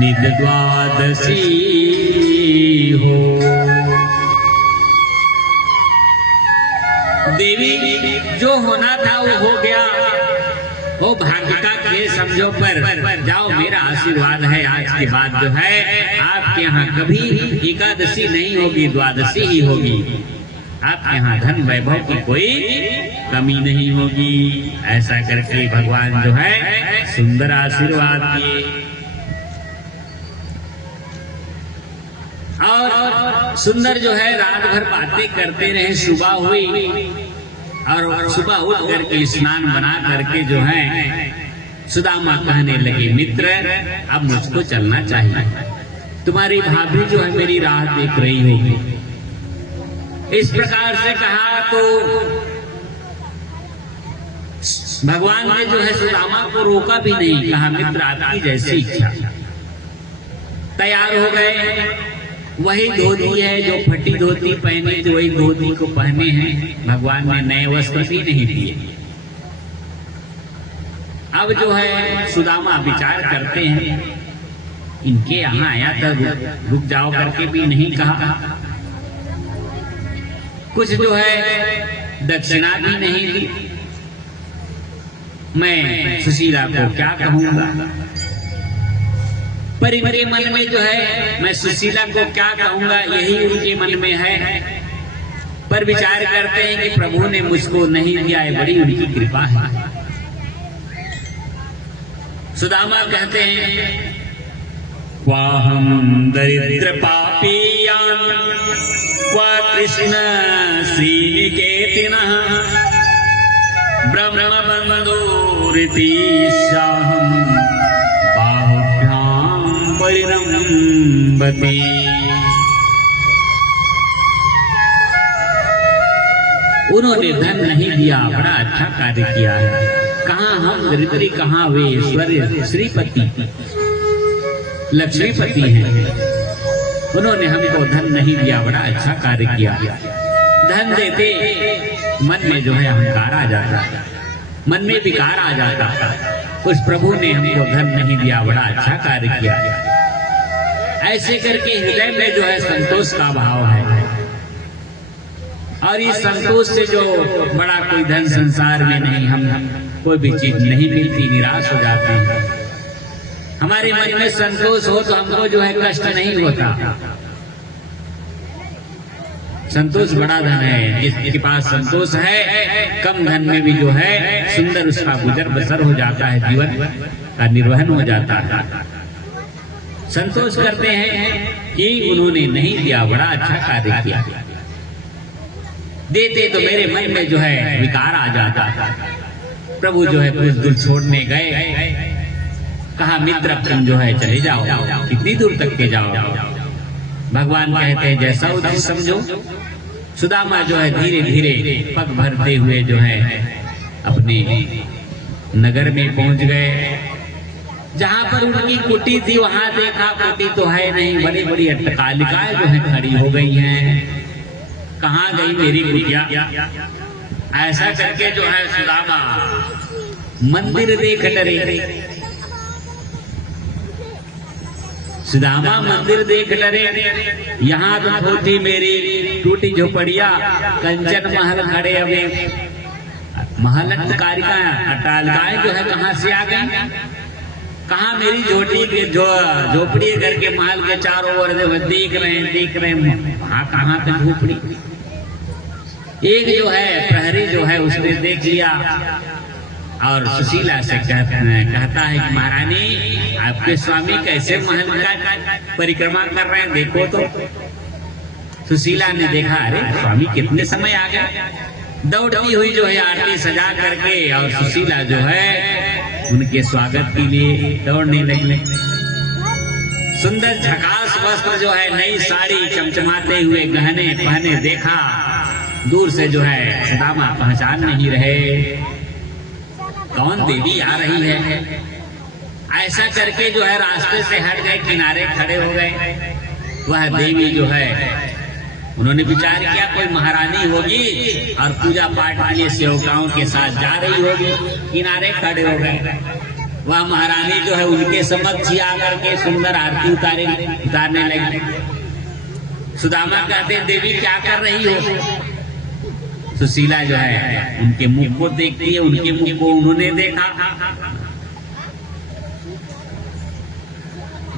नित द्वादशी हो। देवी जो होना था वो हो गया, वो भाग्य का खेल समझो, पर जाओ मेरा आशीर्वाद है आज के बाद जो है आपके यहाँ कभी एकादशी नहीं होगी, द्वादशी ही होगी। आपके यहाँ धन वैभव की कोई कमी नहीं होगी। ऐसा करके भगवान जो है सुंदर आशीर्वाद दिए। और सुंदर जो है रात भर बातें करते रहे। सुबह हुई और सुबह उठ करके स्नान बना करके जो है सुदामा कहने लगे मित्र अब मुझको चलना चाहिए, तुम्हारी भाभी जो है मेरी राह देख रही होगी। इस प्रकार से कहा तो भगवान ने जो है सुदामा को रोका भी नहीं, कहा मित्र आपकी जैसी इच्छा। तैयार हो गए। वही धोती है जो फटी धोती पहनी थी, वही धोती को पहने हैं। भगवान ने नए वस्त्र भी नहीं दिए। अब जो है सुदामा विचार करते हैं इनके यहाँ आया तब रुक जाओ करके भी नहीं कहा, कुछ जो है दक्षिणा भी नहीं दी। मैं सुशीला को क्या कहूंगा, पर इनके मन में जो है मैं सुशीला को क्या कहूंगा यही उनके मन में है। पर विचार करते हैं कि प्रभु ने मुझको नहीं दिया है, बड़ी उनकी कृपा है। सुदामा कहते हैं क्वाहम दरिद्र पापीयान क्वा कृष्ण श्रीनिकेतिनः ब्रह्म बंधुरिति शाहं बाहुभ्यां परिरम्भते। उन्होंने धन नहीं दिया, बड़ा अच्छा कार्य किया है। कहाँ हम दरिद्री, कहाँ वे ऐश्वर्य श्रीपति लक्ष्मीपति हैं। उन्होंने हमको धन नहीं दिया, बड़ा अच्छा कार्य किया। धन देते मन में जो है अहंकार आ जाता, मन में विकार आ जाता। उस प्रभु ने हमको धन नहीं दिया, बड़ा अच्छा कार्य किया। ऐसे करके हृदय में जो है संतोष का भाव है, और इस संतोष से जो बड़ा कोई धन संसार में नहीं, हम कोई भी चीज नहीं मिलती, निराश हो जाते हैं। हमारे मन में संतोष हो तो हमको जो है कष्ट नहीं होता। संतोष बड़ा धन है, जिसके पास संतोष है कम धन में भी जो है सुंदर उसका गुजर बसर हो जाता है, जीवन का निर्वहन हो जाता है। संतोष करते हैं कि उन्होंने नहीं दिया, बड़ा अच्छा कार्य किया। देते तो मेरे मन में जो है विकार आ जाता था। प्रभु जो है कुछ दूर छोड़ने गए, कहा मित्र तुम जो है चले जाओ, कितनी दूर तक के जाओ। भगवान कहते हैं जैसा उचित समझो। सुदामा जो है धीरे धीरे पग भरते हुए जो है अपने नगर में पहुंच गए। जहाँ पर उनकी कुटी थी वहां देखा कुटी तो है नहीं, बड़ी बड़ी अट्टकालिकाएं जो है खड़ी हो गई हैं। कहाँ गई मेरी कुटिया? ऐसा करके जो है सुदामा मंदिर देख डरे। सुदामा मंदिर देख डरे, यहाँ तो थी मेरी टूटी झोपड़िया, कंचन महल खड़े हुए। महल अट्टालिकाएं जो है कहाँ से आ गई? कहाँ मेरी झोपड़ी घर के महल के चारों ओर देख रहे हैं। वहाँ कहाँ पे झोपड़ी? एक जो है प्रहरी जो है उसने देख लिया और सुशीला से कहता है कि महारानी आपके स्वामी कैसे महल का परिक्रमा कर रहे हैं, देखो तो। सुशीला ने देखा, अरे स्वामी कितने समय आ गए। दौड़ती हुई जो है आरती सजा करके और सुशीला जो है उनके स्वागत के लिए दौड़ने लगी। सुंदर झकास वस्त्र जो है, नई साड़ी, चमचमाते हुए गहने पहने देखा। दूर से जो है सुदामा पहचान नहीं रहे कौन देवी आ रही है। ऐसा करके जो है रास्ते से हट गए, किनारे खड़े हो गए। वह देवी जो है उन्होंने विचार किया कोई महारानी होगी और पूजा पाठ के लिए सेवकाओं के साथ जा रही होगी। किनारे खड़े हो गए। वह महारानी जो है उनके समक्ष ही आकर के सुंदर आरती उतारने लगी। सुदामा कहते देवी क्या कर रही हो? सुशीला जो है उनके मुख को देखती है, उनके मुख को उन्होंने देखा।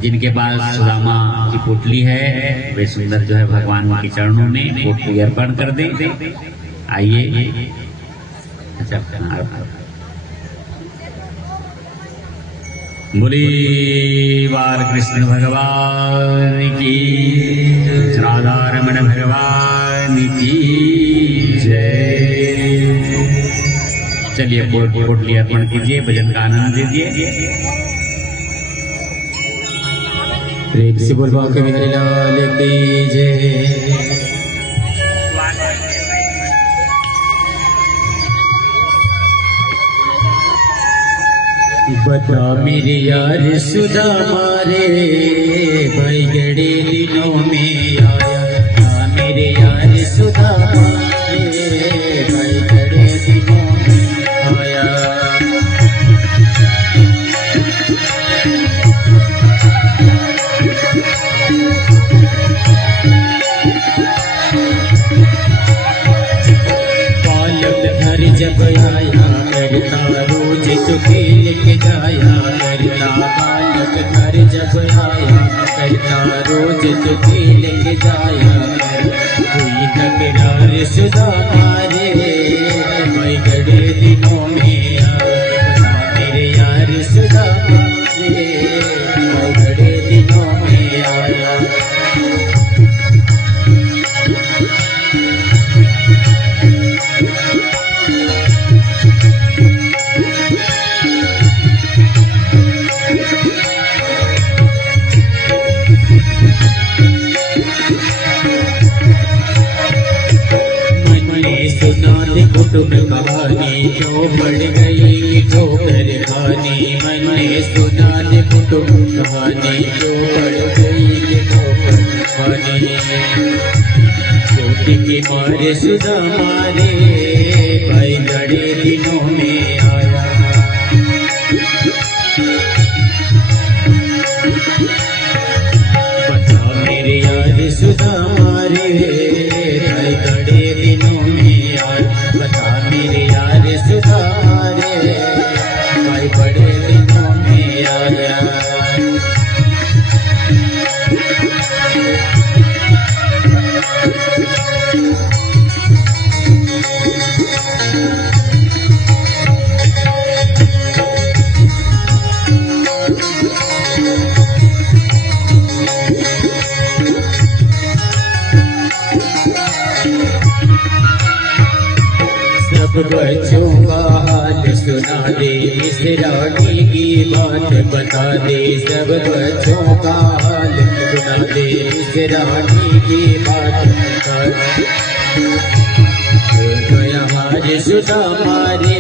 जिनके पास सुदामा की पोटली है वे सुंदर जो है भगवान के चरणों में पोटली अर्पण कर दे। आइए, अच्छा बोली बाल कृष्ण भगवान की, राधा रमण भगवान की जय। चलिए पोटली अर्पण कीजिए, भजन का आनंद लीजिए। प्रेम से बोल बाके मेरे लाल की जय। बता मेरे यार सुदामा रे, भाई गड़े दिनों में आया। मेरे यार सुदामा रे, भाई गड़े दिनों में आया। करता रोज तुझे लेके जाया कर, कोई तकरार सुधा मारे मैं गड़े दिनों में आया, मेरे यार सुधा मारे मैं गड़े दिनों में आया। कुटुंब कहानी जो बढ़ गई ठोकर खानी, मैंने सुना दे कुटुंब कहानी जो बढ़ गई ठोकर खानी, चोटी के मारे सुधा मारे भाई गड़े दिनों में आया। बता मेरे यार सुधा मारे भाई गड़े दिनों में आया, बता मेरे यार सुधा मारे भाई बड़े दिनों में आया। सब बच्चों का हाल सुना दे, इस रानी की बात बता दे, सब बच्चों का हाल सुना दे, इस रानी की बात बता दे। गया हार सुधा मारे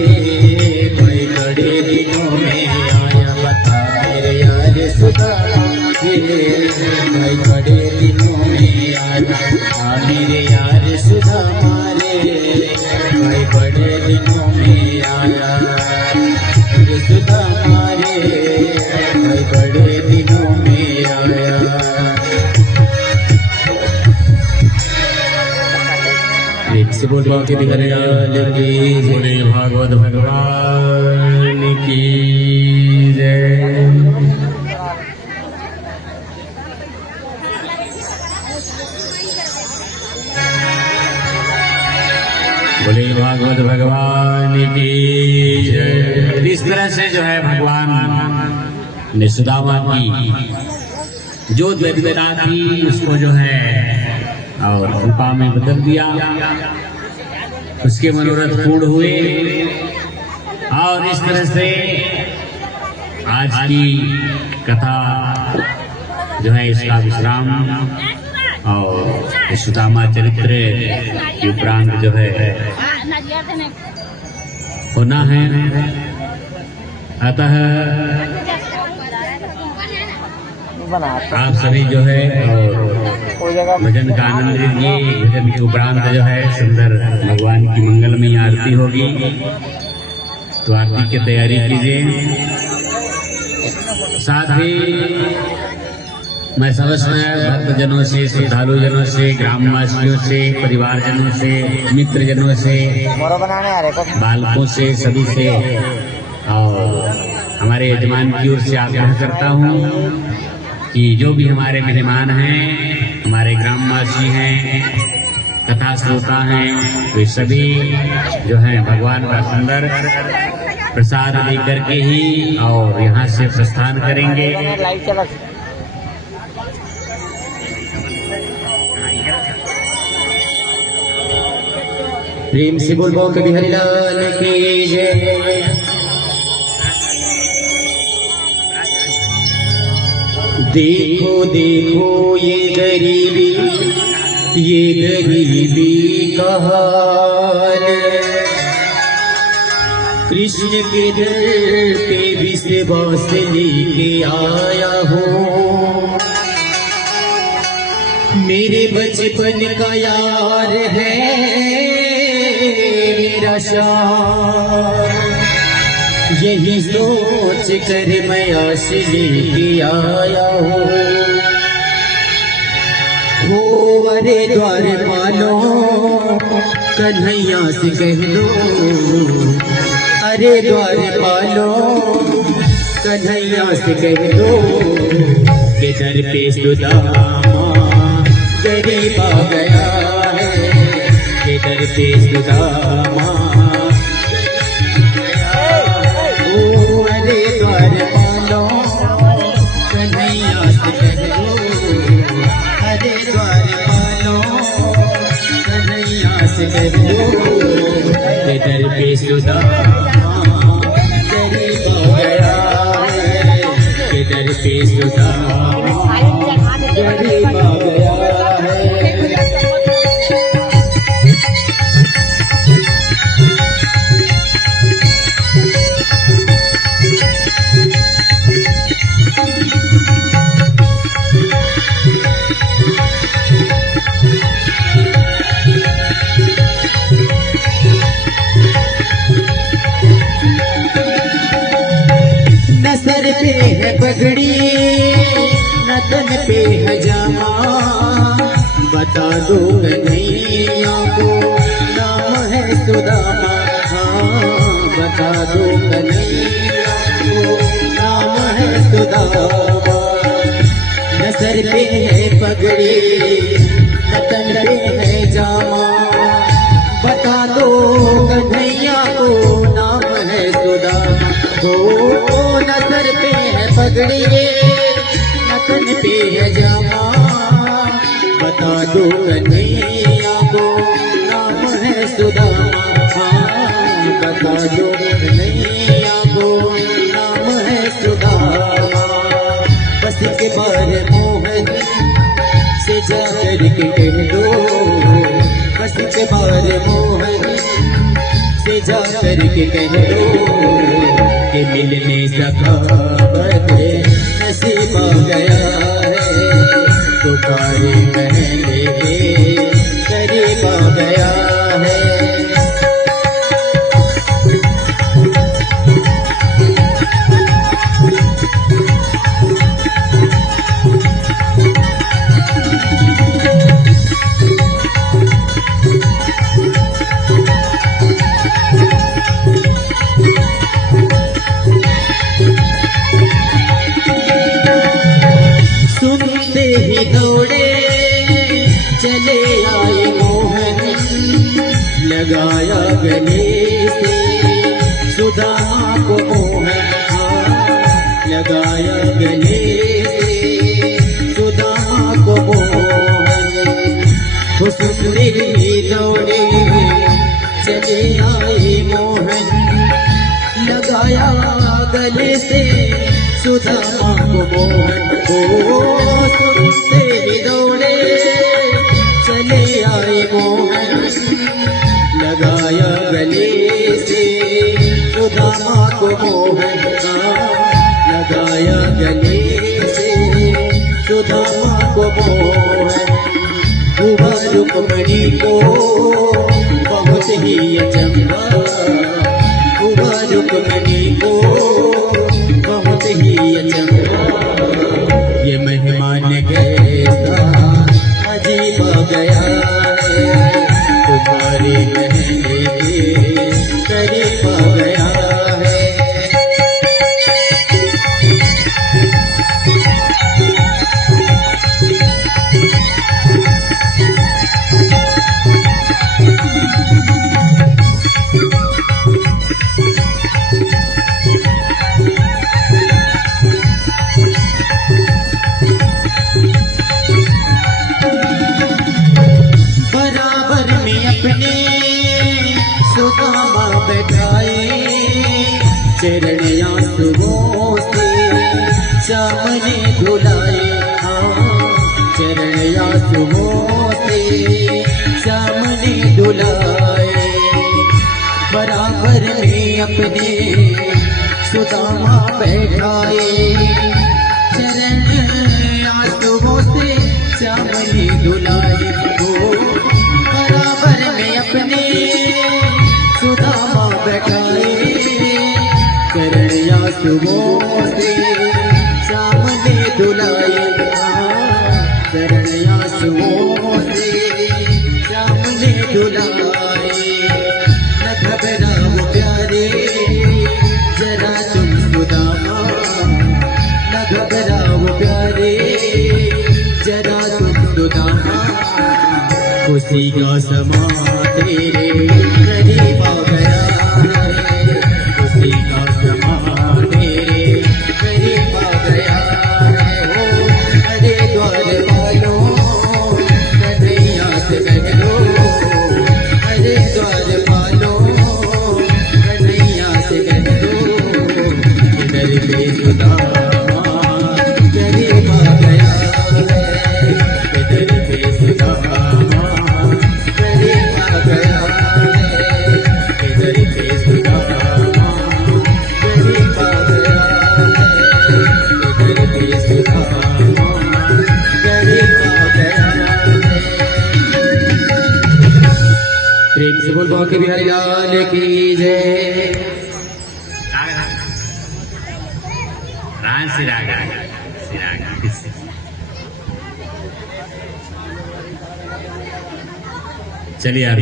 मैं बड़े दिनों में आया, बता मेरे यार सुधा मैं बड़े दिनों में आया, मेरे यार सुधा मारे मैं बड़े दिनों में आया, सुधा मारे मैं बड़े दिनों में आया। एक से बोल बाकी दिखने लगी, बोले भागवत भगवान की जय। बोले भागवत भगवान की जय। इस तरह से जो है भगवान ने सुदामा की जो दरिद्रता थी उसको जो है और कृपा में बदल दिया, उसके मनोरथ पूर्ण हुए। और इस तरह से आज की कथा जो है इसका विश्राम और सुदामा चरित्र के उपरांत जो है होना है। अतः आप सभी जो है और भजन का आनंद लीजिए। भजन के उपरांत जो है सुंदर भगवान की मंगलमयी आरती होगी, तो आरती की तैयारी कीजिए। साथ ही मैं समस्त भक्तजनों से, श्रद्धालु जनों से, ग्रामवासियों से, परिवारजनों से, मित्रजनों से, बालकों से, सभी से और हमारे यजमान की ओर से आग्रह करता हूँ कि जो भी हमारे मेहमान हैं, हमारे ग्रामवासी हैं, कथा श्रोता हैं, वे सभी जो हैं भगवान का सुंदर प्रसाद लेकर के ही और यहाँ से प्रस्थान करेंगे। प्रेम से बोल बाबा कभी हरिलाल की जय। देखो देखो ये गरीबी का हाल, कृष्ण के दर पे विश्वास लेके आया हूँ। मेरे बचपन का यार है मेरा शान, यही सोच कर मैं आस लेके आया हूँ। हो अरे द्वार पालो कन्हैया से कह दो, अरे द्वार पालो कन्हैया से कह दो, के दर पे सुदामा गरीब आ गया है, के दर पे सुदामा अरे द्वार पालो कन्हैया से कह दो, अरे द्वार पालो कन्हैया से कह दो, के दर पे सुदामा गरीब आ गया है, के दर पे सुदामा गरीब आ गया है। सर पे है पगड़ी न तन पे है जामा, बता दो कन्हैया को नाम है सुदामा, हाँ बता दो कन्हैया को नाम है सुदामा। न सर पे है पगड़ी न तन पे है जामा, बता दो कन्हैया को नाम है सुदामा। न सर पे है पगड़ी न तन पे है जामा, बता दो कन्हैया को नाम है सुदामा, हाँ बता दो कन्हैया को नाम है सुदामा। बस के बार मोहन से जाकर के कह दो, बस के बार मोहन से जाकर के कह दो, के मिलने सखावत नसीब आ गया है, पुकारे कहने के करीब आ गया है। सुनते ही दौड़े चले आए मोहन, लगाया गले से सुदामा को मोहन, लगाया गले से सुदामा को मोहन। वो सुनते ही दौड़े चले आए मोहन, लगाया गले से सुदामा को मोहन। सुनते ही दौड़े चले आए मोहन, लगाया गले से सुदामा को मोहन, लगाया गले से सुदामा को मोहन। हुआ रुक्मणी को बहुत ही अचंभा, हुआ रुक्मणी को बहुत ही अचंभा, ये मेहमान कैसा अजीब आ गया है, तुम्हारे कहने के करीब आ गया है। सुदामा बैठाए चरण आंसुओं से सामने धुलाए, चरण आंसुओं से सामने धुलाए। बराबर में अपने सुदामा बैठाए चरण आंसुओं से सामने धुलाए। बराबर में अपने सुदामा बैठाए चरण आंसुओं से सामने धुलाए, चरण आंसुओं से सामने धुलाए। न घबराओ प्यारे जरा तुम सुदामा, न घबराओ प्यारे खुशी का समा तेरे करीब आ गया है, खुशी का समा तेरे करीब आ गया है। अरे द्वार वालों कन्हैया से कह लो, अरे द्वार वालों कन्हैया से कह लो, इधर पे सुदामा करीब आ गया है, इधर पे सुदामा करीब आ गया है, इधर पे सुदामा करीब आ गया है, इधर पे सुदामा करीब आ गया है। प्रेम से बोल बांके बिहारी लाल की जय। चलिए आप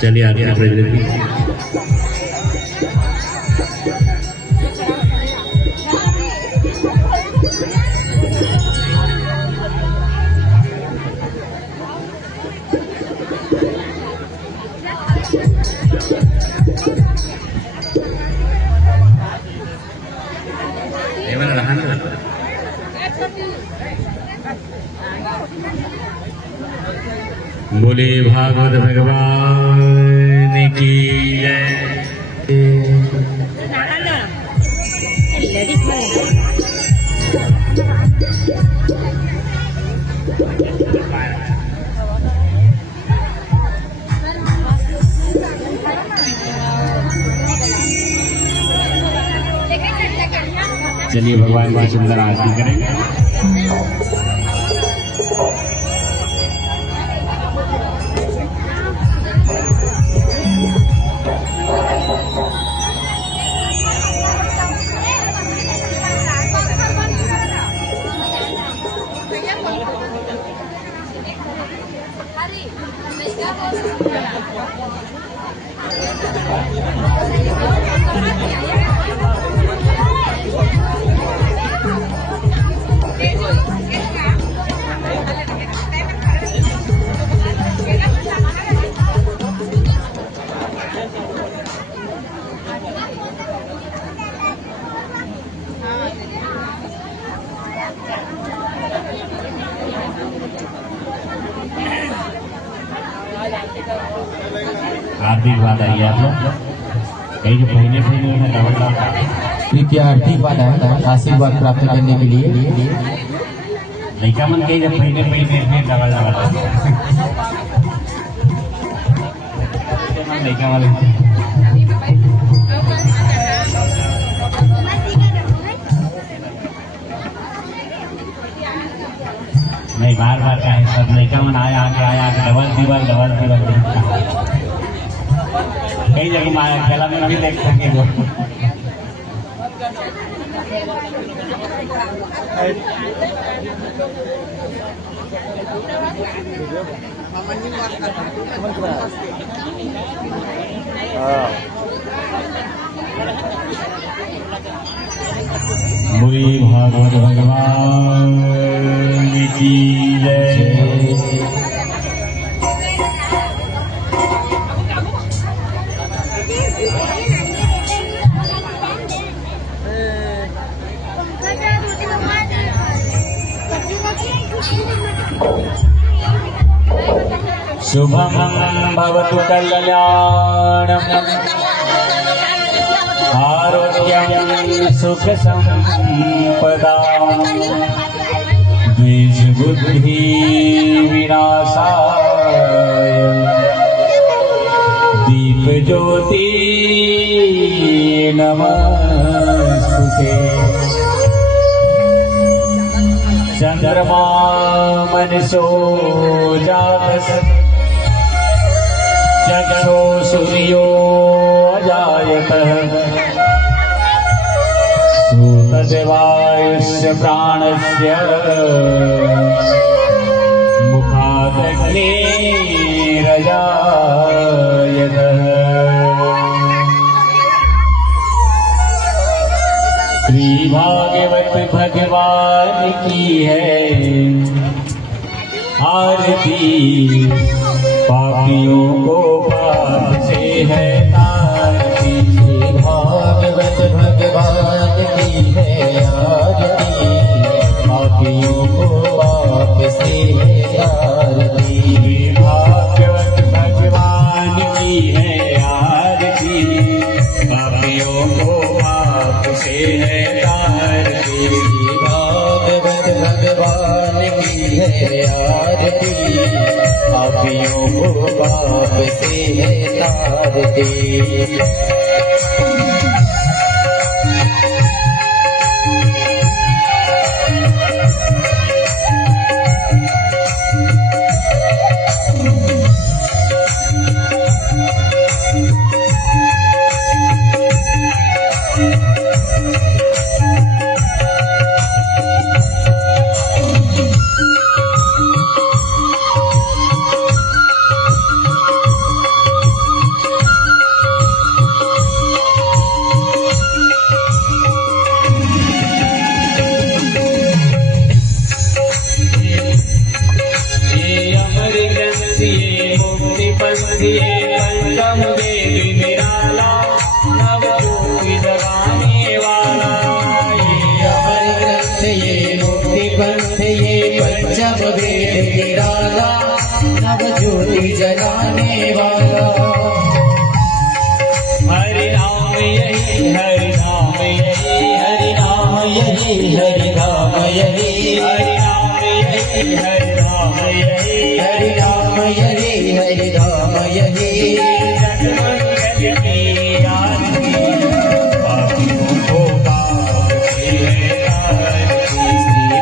चलिए आगे बोले भागवत भगवान की जय। चलिए भगवान की सुंदर आरती करेंगे। आरती बात आई आप लोग कहीं जो पहले क्या आरती बात है आशीर्वाद प्राप्त करने के लिए लड़का मन कहीं जब पहले डबल लड़का वाले नहीं बार चाहे सब लड़का मन आया डबल दीवार कई जगह माया खेला में नहीं देख सके वो बोली भागवत भगवान की जय। शुभम भवतु कल्याणम आरोग्यम सुख संपदा द्वेष बुद्धि विनाशाय दीप ज्योति नमस्तुते। चंद्रमा मनसो जातस चक्षो सूर्यो अजायतः सूतदेवायुष्य प्राणस्य मुखादग्निरजायतः। श्री भागवत भगवान की है आरती, पापियों को पाप से है तारती। श्री भागवत भगवान की है आरती, पापियों को पाप से है तारती। श्री भागवत भगवान की है आरती, पापियों को पाप से है तारती। श्री भागवत भगवान की है आरती, पापियों को पाप से है तारती। पंचम वेद निराला, नवज्योति जगाने वाला। ये अमर ग्रंथ ये मुक्ति पंथ ये पंचम वेद निराला, नवज्योति जगाने वाला। हरि नाम यही हरि नाम यही हरि नाम यही हरि नाम यही हरि नाम यही हरि नाम यही हरि नाम यही हरि नाम यही।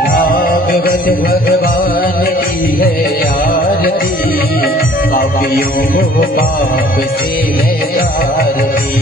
भागवत भगवान की है आरती, पापियों को पाप से है तारती।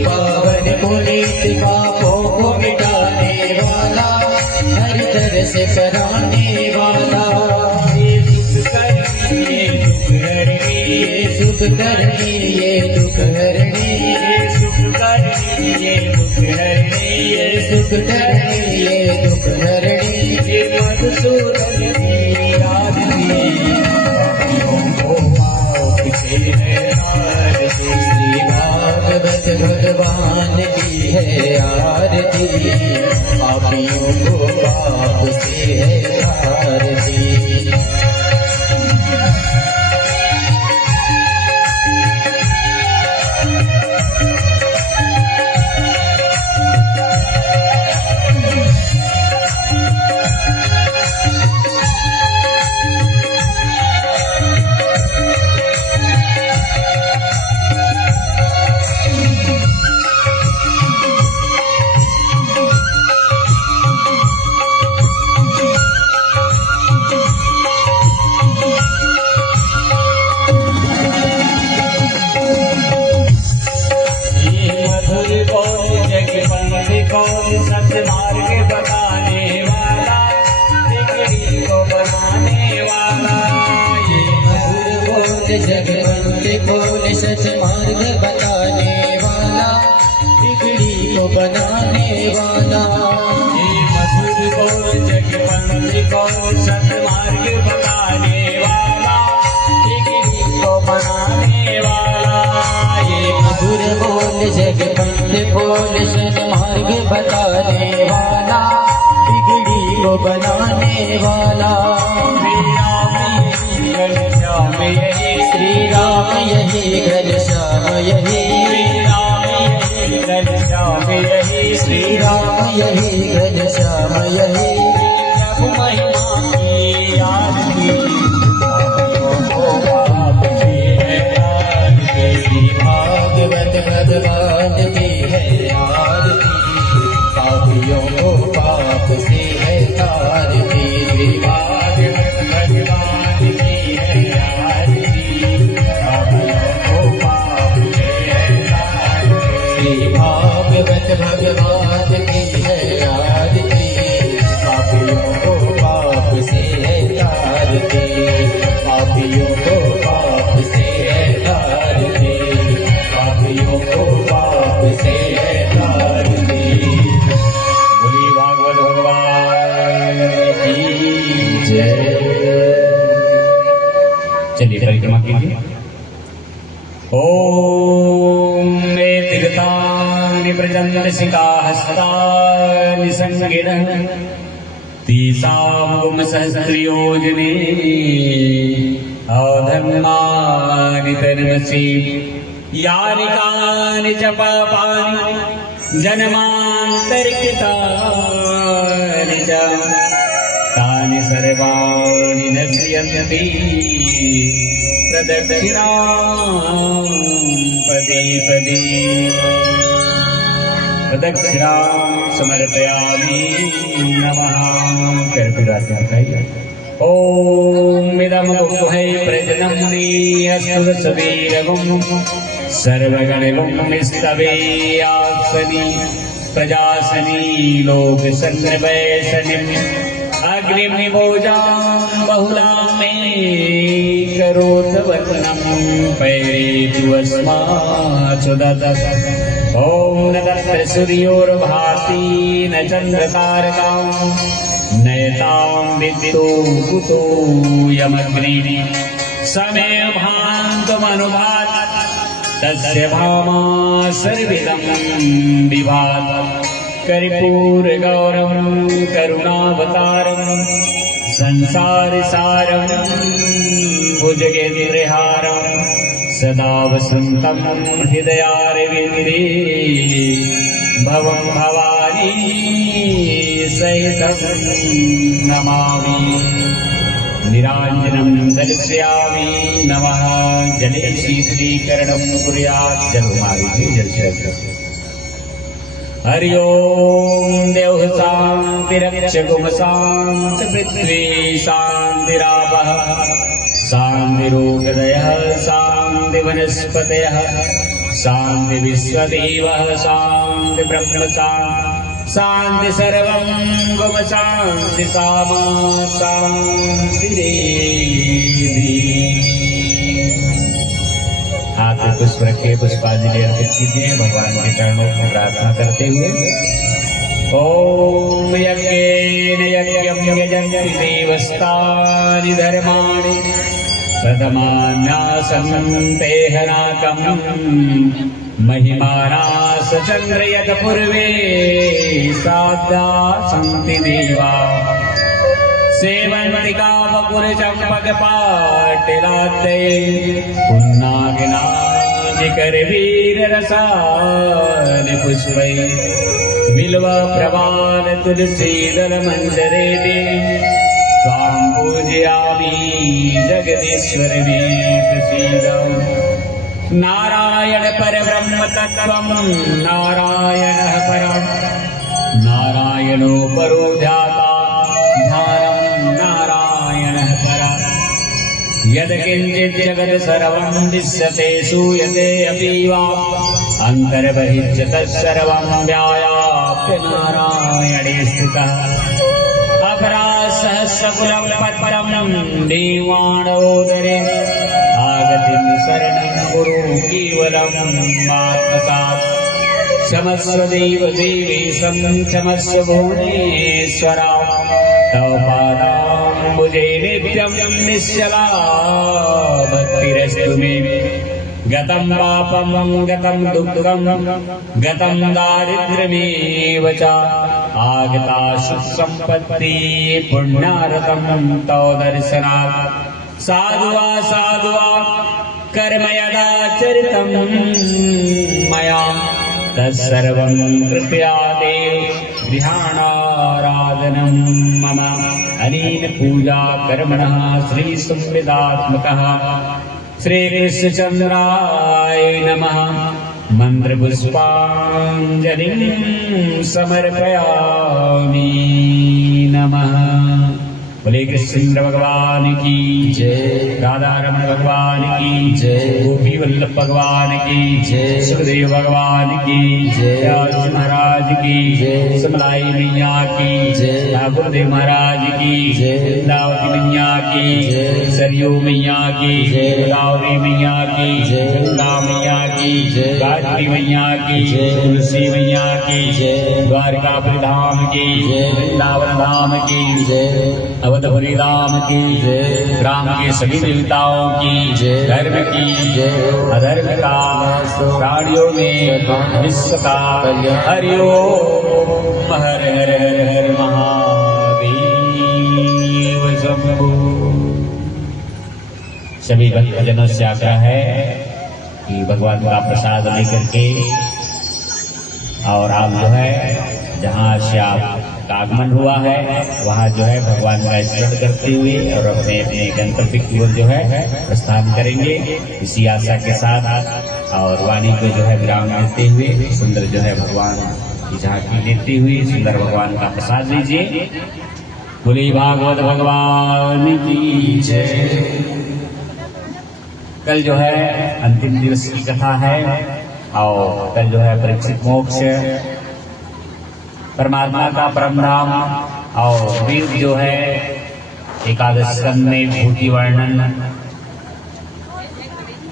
पावन पुनीत पापों को मिटाने वाला, हर तरह से कराने वाला। ये सुख करनी ये दुख हरनी, ये सुख करनी ये दुख हरनी, ये सुख करनी ये दुख हरनी, ये सुख करनी ये दुख हरनी। ये मधुसूदन की आरती, पापियों को पाप से है तारती। श्री भागवत भगवान की है आरती, पापियों को पाप से है तारती। सत्मार्ग बताने वाला, बिगड़ी को बनाने वाला। ये मधुर बोल जगवंत बोल सत्मार्ग बताने वाला, बिगड़ी को बनाने वाला। ये मधुर बोल जगवंत बोल सत्मार्ग बताने वाला, बिगड़ी को बनाने वाला। ये मधुर बोल जगवंत बोल सत्मार्ग बताने वाला, बिगड़ी को बनाने वाला। श्री राम यही घनश्याम यही, घनश्याम यही, श्री राम यही घनश्याम यही। प्रभु महिमा की आरती, पाप से है आरती। भागवत भगवान की है आरती, पापियों को पाप से है तारती। भागवत भगवान की है आरती, पापियों को पाप से है तारती। श्री भागवत भगवान की है आरती, पापियों को पाप से है तारती। पापियों को पाप से है तारती, पापियों को पाप से है तारती। बोलिए भागवत भगवान की जय। चलिए परिक्रमा कीजिए। ओम मे तीर्थानि प्रचंडशिखा हस्तानि संगिरः, तीसां सहस्रयोजने अधर्मानि तन्मसि। यानि कानि च पापानि जन्मान्तरितानि च, तानि सर्वाणि नश्यन्ति प्रदक्षिणां पदे पदे। प्रदक्षिणां समर्पयामि नमः। कर ओम इदं गुह्यै प्रजनम्नि अस्तु सवीरगुं, सर्वगणगुं स्तवेयात्सनि प्रजासनि लोकसन्निवैसनिम्। अग्निमिमोजां बहुलां मे करोत वर्णं, पैरेतु अस्माच्युदत्। ॐ न तत्र सूर्योर्भाति न चन्द्रतारकाम्, नयतां विद्युतो कुतो यमग्निः। समे भान्तमनुभात् तस्य भामा सर्विदं विभात्। कर्पूरगौरं करुणावतारं संसारसारं भुजगेन्द्रहारं, सदा वसन्तं हृदयारविन्दे। भवं भवानी सहितं नमामि, निराञ्जनं दर्शयामि नमः। जले शीतलीकरणं कुर्यात्, जलमार्गे जलशयः। हरि ओम देव शान्तिरक्षगुम शान्ति पृथ्वी शान्तिरापः शान्तिरोगदयः शान्ति वनस्पतयः शान्ति विश्वदेवः शान्ति ब्रह्म शान्ति सर्वं गुम शान्ति सामा शान्तिरेधि। हाथ में पुष्प रखे, पुष्पांजलि अर्पित कीजिए भगवान के चरणों में प्रार्थना करते हुए। ओम यज्ञेन यज्ञं यजन्ति देवस्तानि धर्माणि, प्रथमान्यासं तेहनाकं महिमानास चन्द्र यत् पूर्वे साध्या सन्ति देवा। सेवन्ति कामपुरचम्पकपाटिलाते, पुन्नागिनादिकरवीररसानि पुष्पै। बिल्वा प्रवाल तुलसीदल मंजरेति, स्वां पूजयामि जगदीश्वर मे प्रसीद। नारायण परब्रह्म तत्त्वं नारायणः परं, नारायणो परो ध्याता ध्यानं नारायणः परः। यत्किञ्चित् जगत् सर्वं दृश्यते सूयते अपि वा, अन्तर्बहिश्च तत्सर्वं व्याप्य नारायणे स्थितः अपरासहस्रकुलं पत्रं देवाणोदरे आगतिं शरणं गुरु केवलं आत्मसात् क्षमस्वदेव देवेशं क्षमस्व भुवनेश्वरा तव पादाम्बुजे नित्यं निश्चला भक्तिरस्तु मे गतं पापं गतं दुःखं गतं दारिद्र्यमेव च आगता सुखसम्पत्ति पुण्यार्तं तव दर्शनात् साधु वा कर्म यदाचरितं मया तत्सर्वं कृपया देव गृहाणाराधनं मम अनेन पूजा कर्मणः श्री संविदात्मकः श्री कृष्णचन्द्राय नमः मंत्रपुष्पाञ्जलिं समर्पयामि नमः। बोले कृष्ण भगवान की जय, राधा रमण भगवान की जय, गोपी वल्लभ भगवान की जय, सुखदेव भगवान की जय, अर्जुन महाराज की जय, समलाई मैया की जय, ठाकुरदेव महाराज की जय, वृंदावती मैया की जय, सरयू मैया की जय, गोदावरी मैया की जय, गंगा मैया की जय, गायत्री मैया की जय, तुलसी मैया की जय, द्वारकापुरी धाम की जय, वृंदावन धाम की जय, अवधपुरी धाम की जय, राम के सभी देवताओं की जय, धर्म की जय, अधर्म का प्राणियों में विश्व का हरिओम। हर हर हर हर महादेव शंभो। सभी भक्तजनों से आग्रह है कि भगवान का प्रसाद लेकर के और आप जो है जहाँ से आपका आगमन हुआ है वहाँ जो है भगवान का स्मरण करते हुए और अपने अपने गंतव्य की ओर जो है प्रस्थान करेंगे। इसी आशा के साथ और वाणी को जो है विराम देते हुए सुंदर जो है भगवान की झांकी लेते हुए सुंदर भगवान का प्रसाद लीजिए। बोले भागवत भगवान की जय। कल जो है अंतिम दिवस की कथा है और कल जो है परीक्षित मोक्ष, परमात्मा का परम धाम और वेद जो है एकादश स्कंद में भूति वर्णन,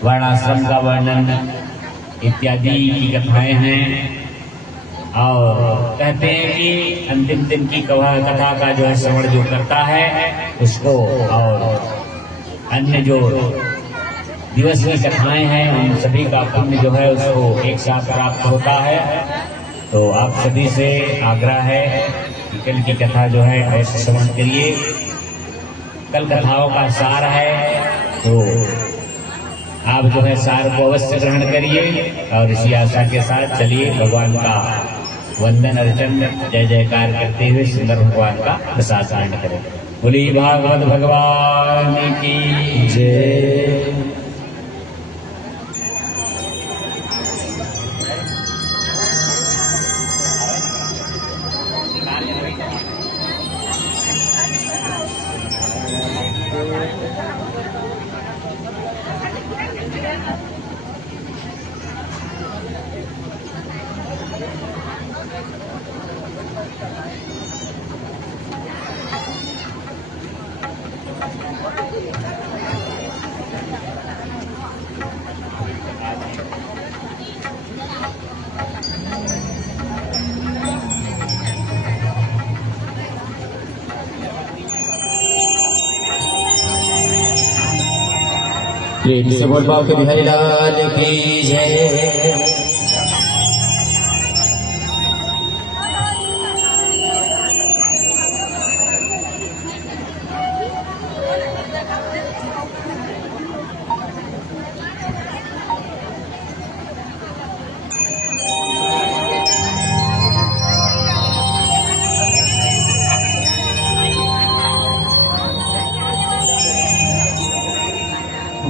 वर्णाश्रम का वर्णन इत्यादि की कथाएं हैं। और कहते हैं कि अंतिम दिन की कथा का जो है श्रवण जो करता है उसको और अन्य जो दिवस में कथाएं हैं उन सभी का पुण्य जो है उसको एक साथ प्राप्त होता है। तो आप सभी से आग्रह है कि कल की कथा जो है अवश्य श्रवण करिए। कल कथाओं का सार है तो आप जो है सार को अवश्य ग्रहण करिए और इसी आशा के साथ चलिए भगवान का वंदन अर्चन जय जयकार करते हुए सुंदर भगवान का प्रसाद ग्रहण करें। बोली भागवत भगवान की जय। प्रेम से बोल पाओ कि बिहारी लाल की जय।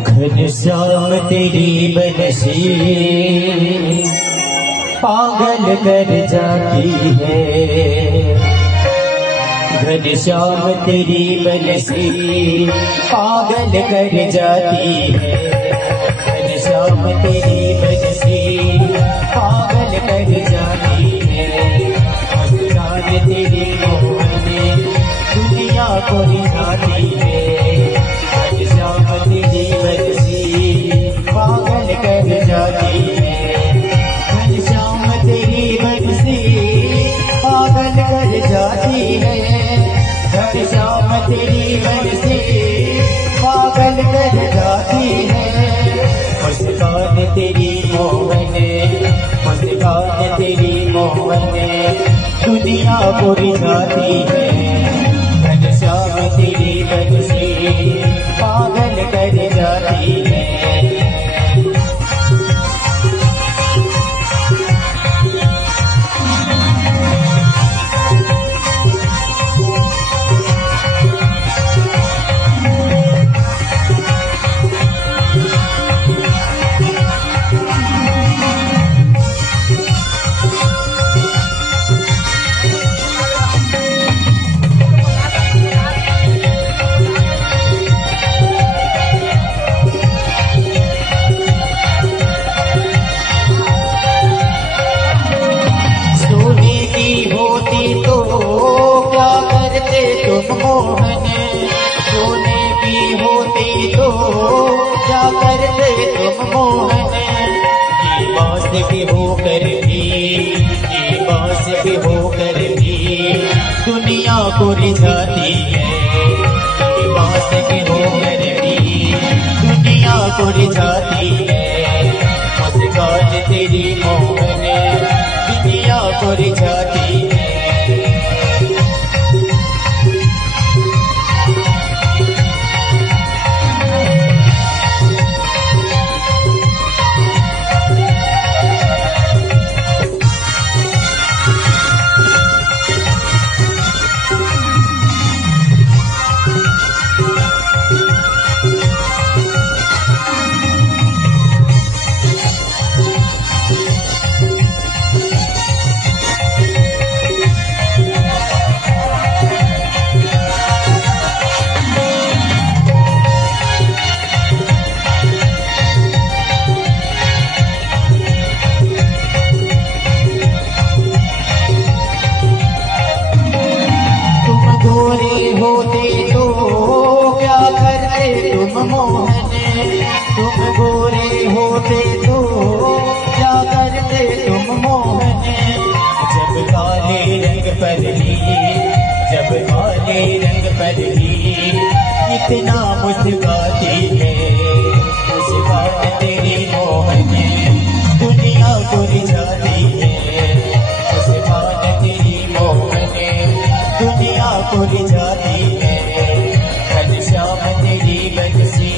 घनश्याम तेरी बरसी पागल कर जाती है। घनश्याम तेरी बरसी पागल कर जाती है। घनश्याम तेरी बरसी पागल कर जाती है। को रिझाती है घनश्याम तेरी बंसी पागल कर जाती है घनश्याम तेरी बंसी पागल कर जाती है घनश्याम तेरी बंसी पागल कर जाती है मुस्कान तेरी मोहन मुस्कान तेरी मोहन दुनिया को रिझाती है घनश्याम तेरी बंसी पागल कर जाती है मोहन सोने की होती तो क्या करते तुम मोहन ये बांस के होकर भी ये बांस के होकर भी दुनिया को रिझाती है ये बांस के होकर भी दुनिया को रिझाती है मुस्कान तेरी मोहन दुनिया को रिझाती है होते तो क्या करते तुम मोहन तुम गोरे होते तो क्या करते तुम मोहन जब काले रंग पर भी जब काले रंग पर भी इतना मुस्काती है मुस्कान तेरी मोहन दुनिया को रिझाती है मुस्कान तेरी मोहन दुनिया को रिझाती है घनश्याम तेरी बंसी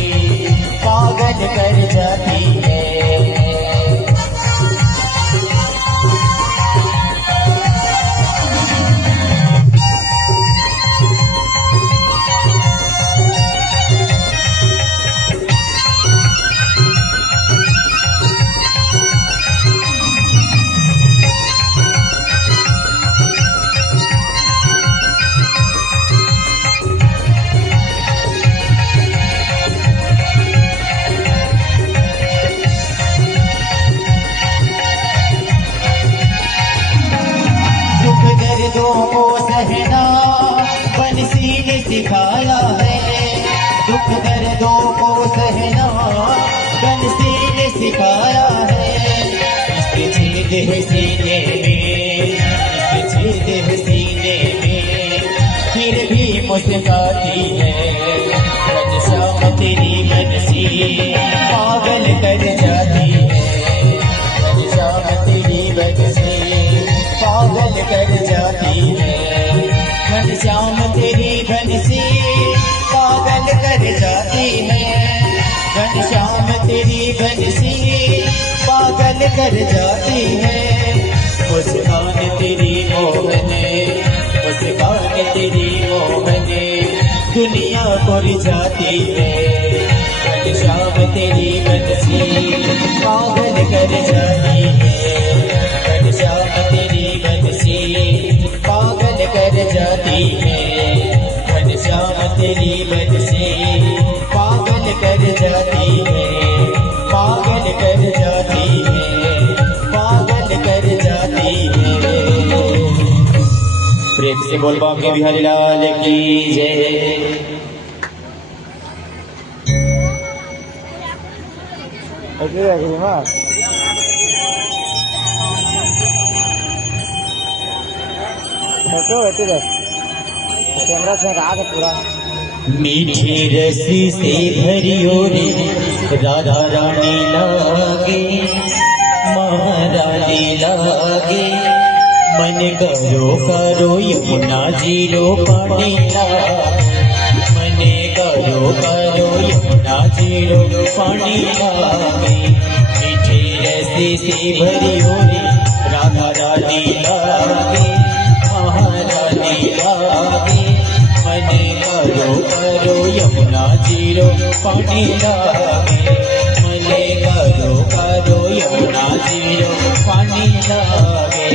पागल कर जाती है दर्दों को सहना बंसी ने सिखाया है दुख दर्दों को सहना बंसी ने सिखाया है इसके छेद है सीने में इसके छेद है सीने में फिर भी मुस्कुराती है घनश्याम तेरी बंसी पागल कर जाती है घनश्याम तेरी बंसी पागल कर जाती है घनश्याम तेरी बंसी पागल कर जाती है घनश्याम तेरी बंसी पागल कर जाती है मुस्कान तेरी मोहन मुस्कान तेरी मोहन दुनिया को रिझाती है घनश्याम तेरी बंसी पागल कर जाती है घनश्याम तेरी बंसी पागल कर जाती है घनश्याम तेरी बंसी पागल कर जाती है पागल कर जाती है पागल कर जाती है प्रेम से बोल बांके बिहारी लाल की जय। कैमरा से राग पूरा मीठे रसी से भरियो रे राधा रानी लागे महारानी लागे मन करो करो यमुना जीरो पानी लागे मन करो करो यमुना जीरो पानी लागे मीठे रसी से भरियो रे राधा रानी लागे महारानी लागे मन करो करो यमुना जीरो पानी लागे मन करो करो यमुना जीरो पानी लागे।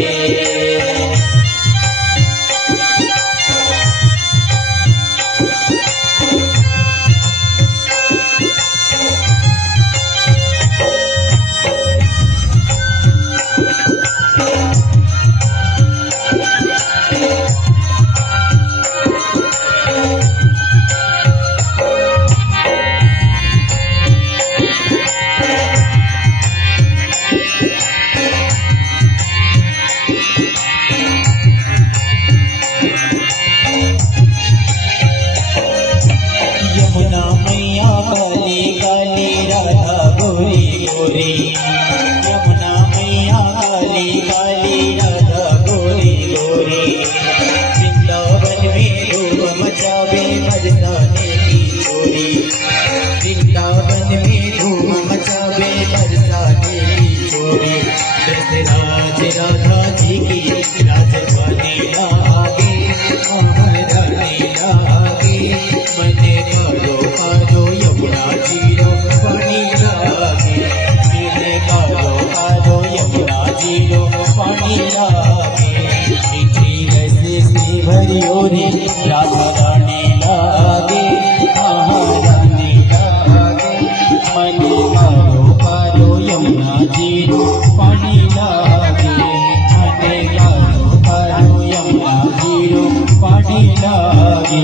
राधा रानी लागे महारानी लागे मन करो करो यमुना जीरो पानी लागे मन करो करो यमुना जीरो पानी लागे।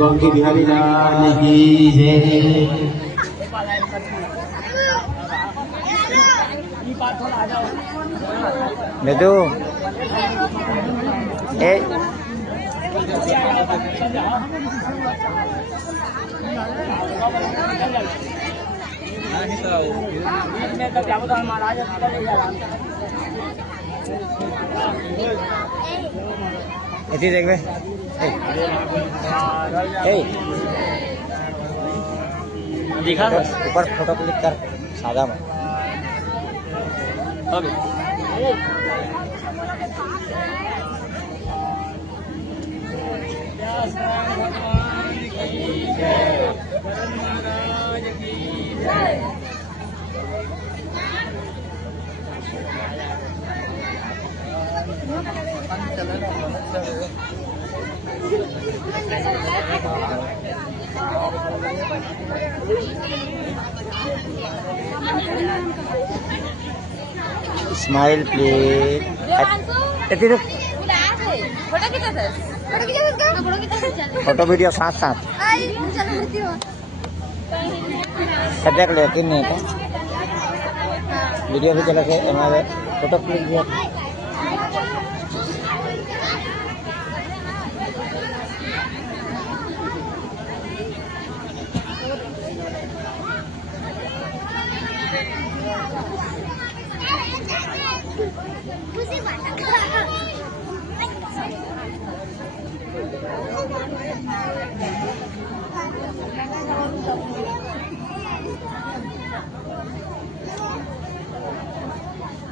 बांके बिहारी लाल की जय। बेदू ए এটি দেখবে এই दिखा ऊपर फोटो क्लिक कर सादा में स्माइल प्लीज फोटो वीडियो साथ साथ देख लो यकीन नहीं है वीडियो भी चला के हमारे फोटो क्लिक किया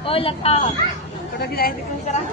Hola, foto kita itu sekarang.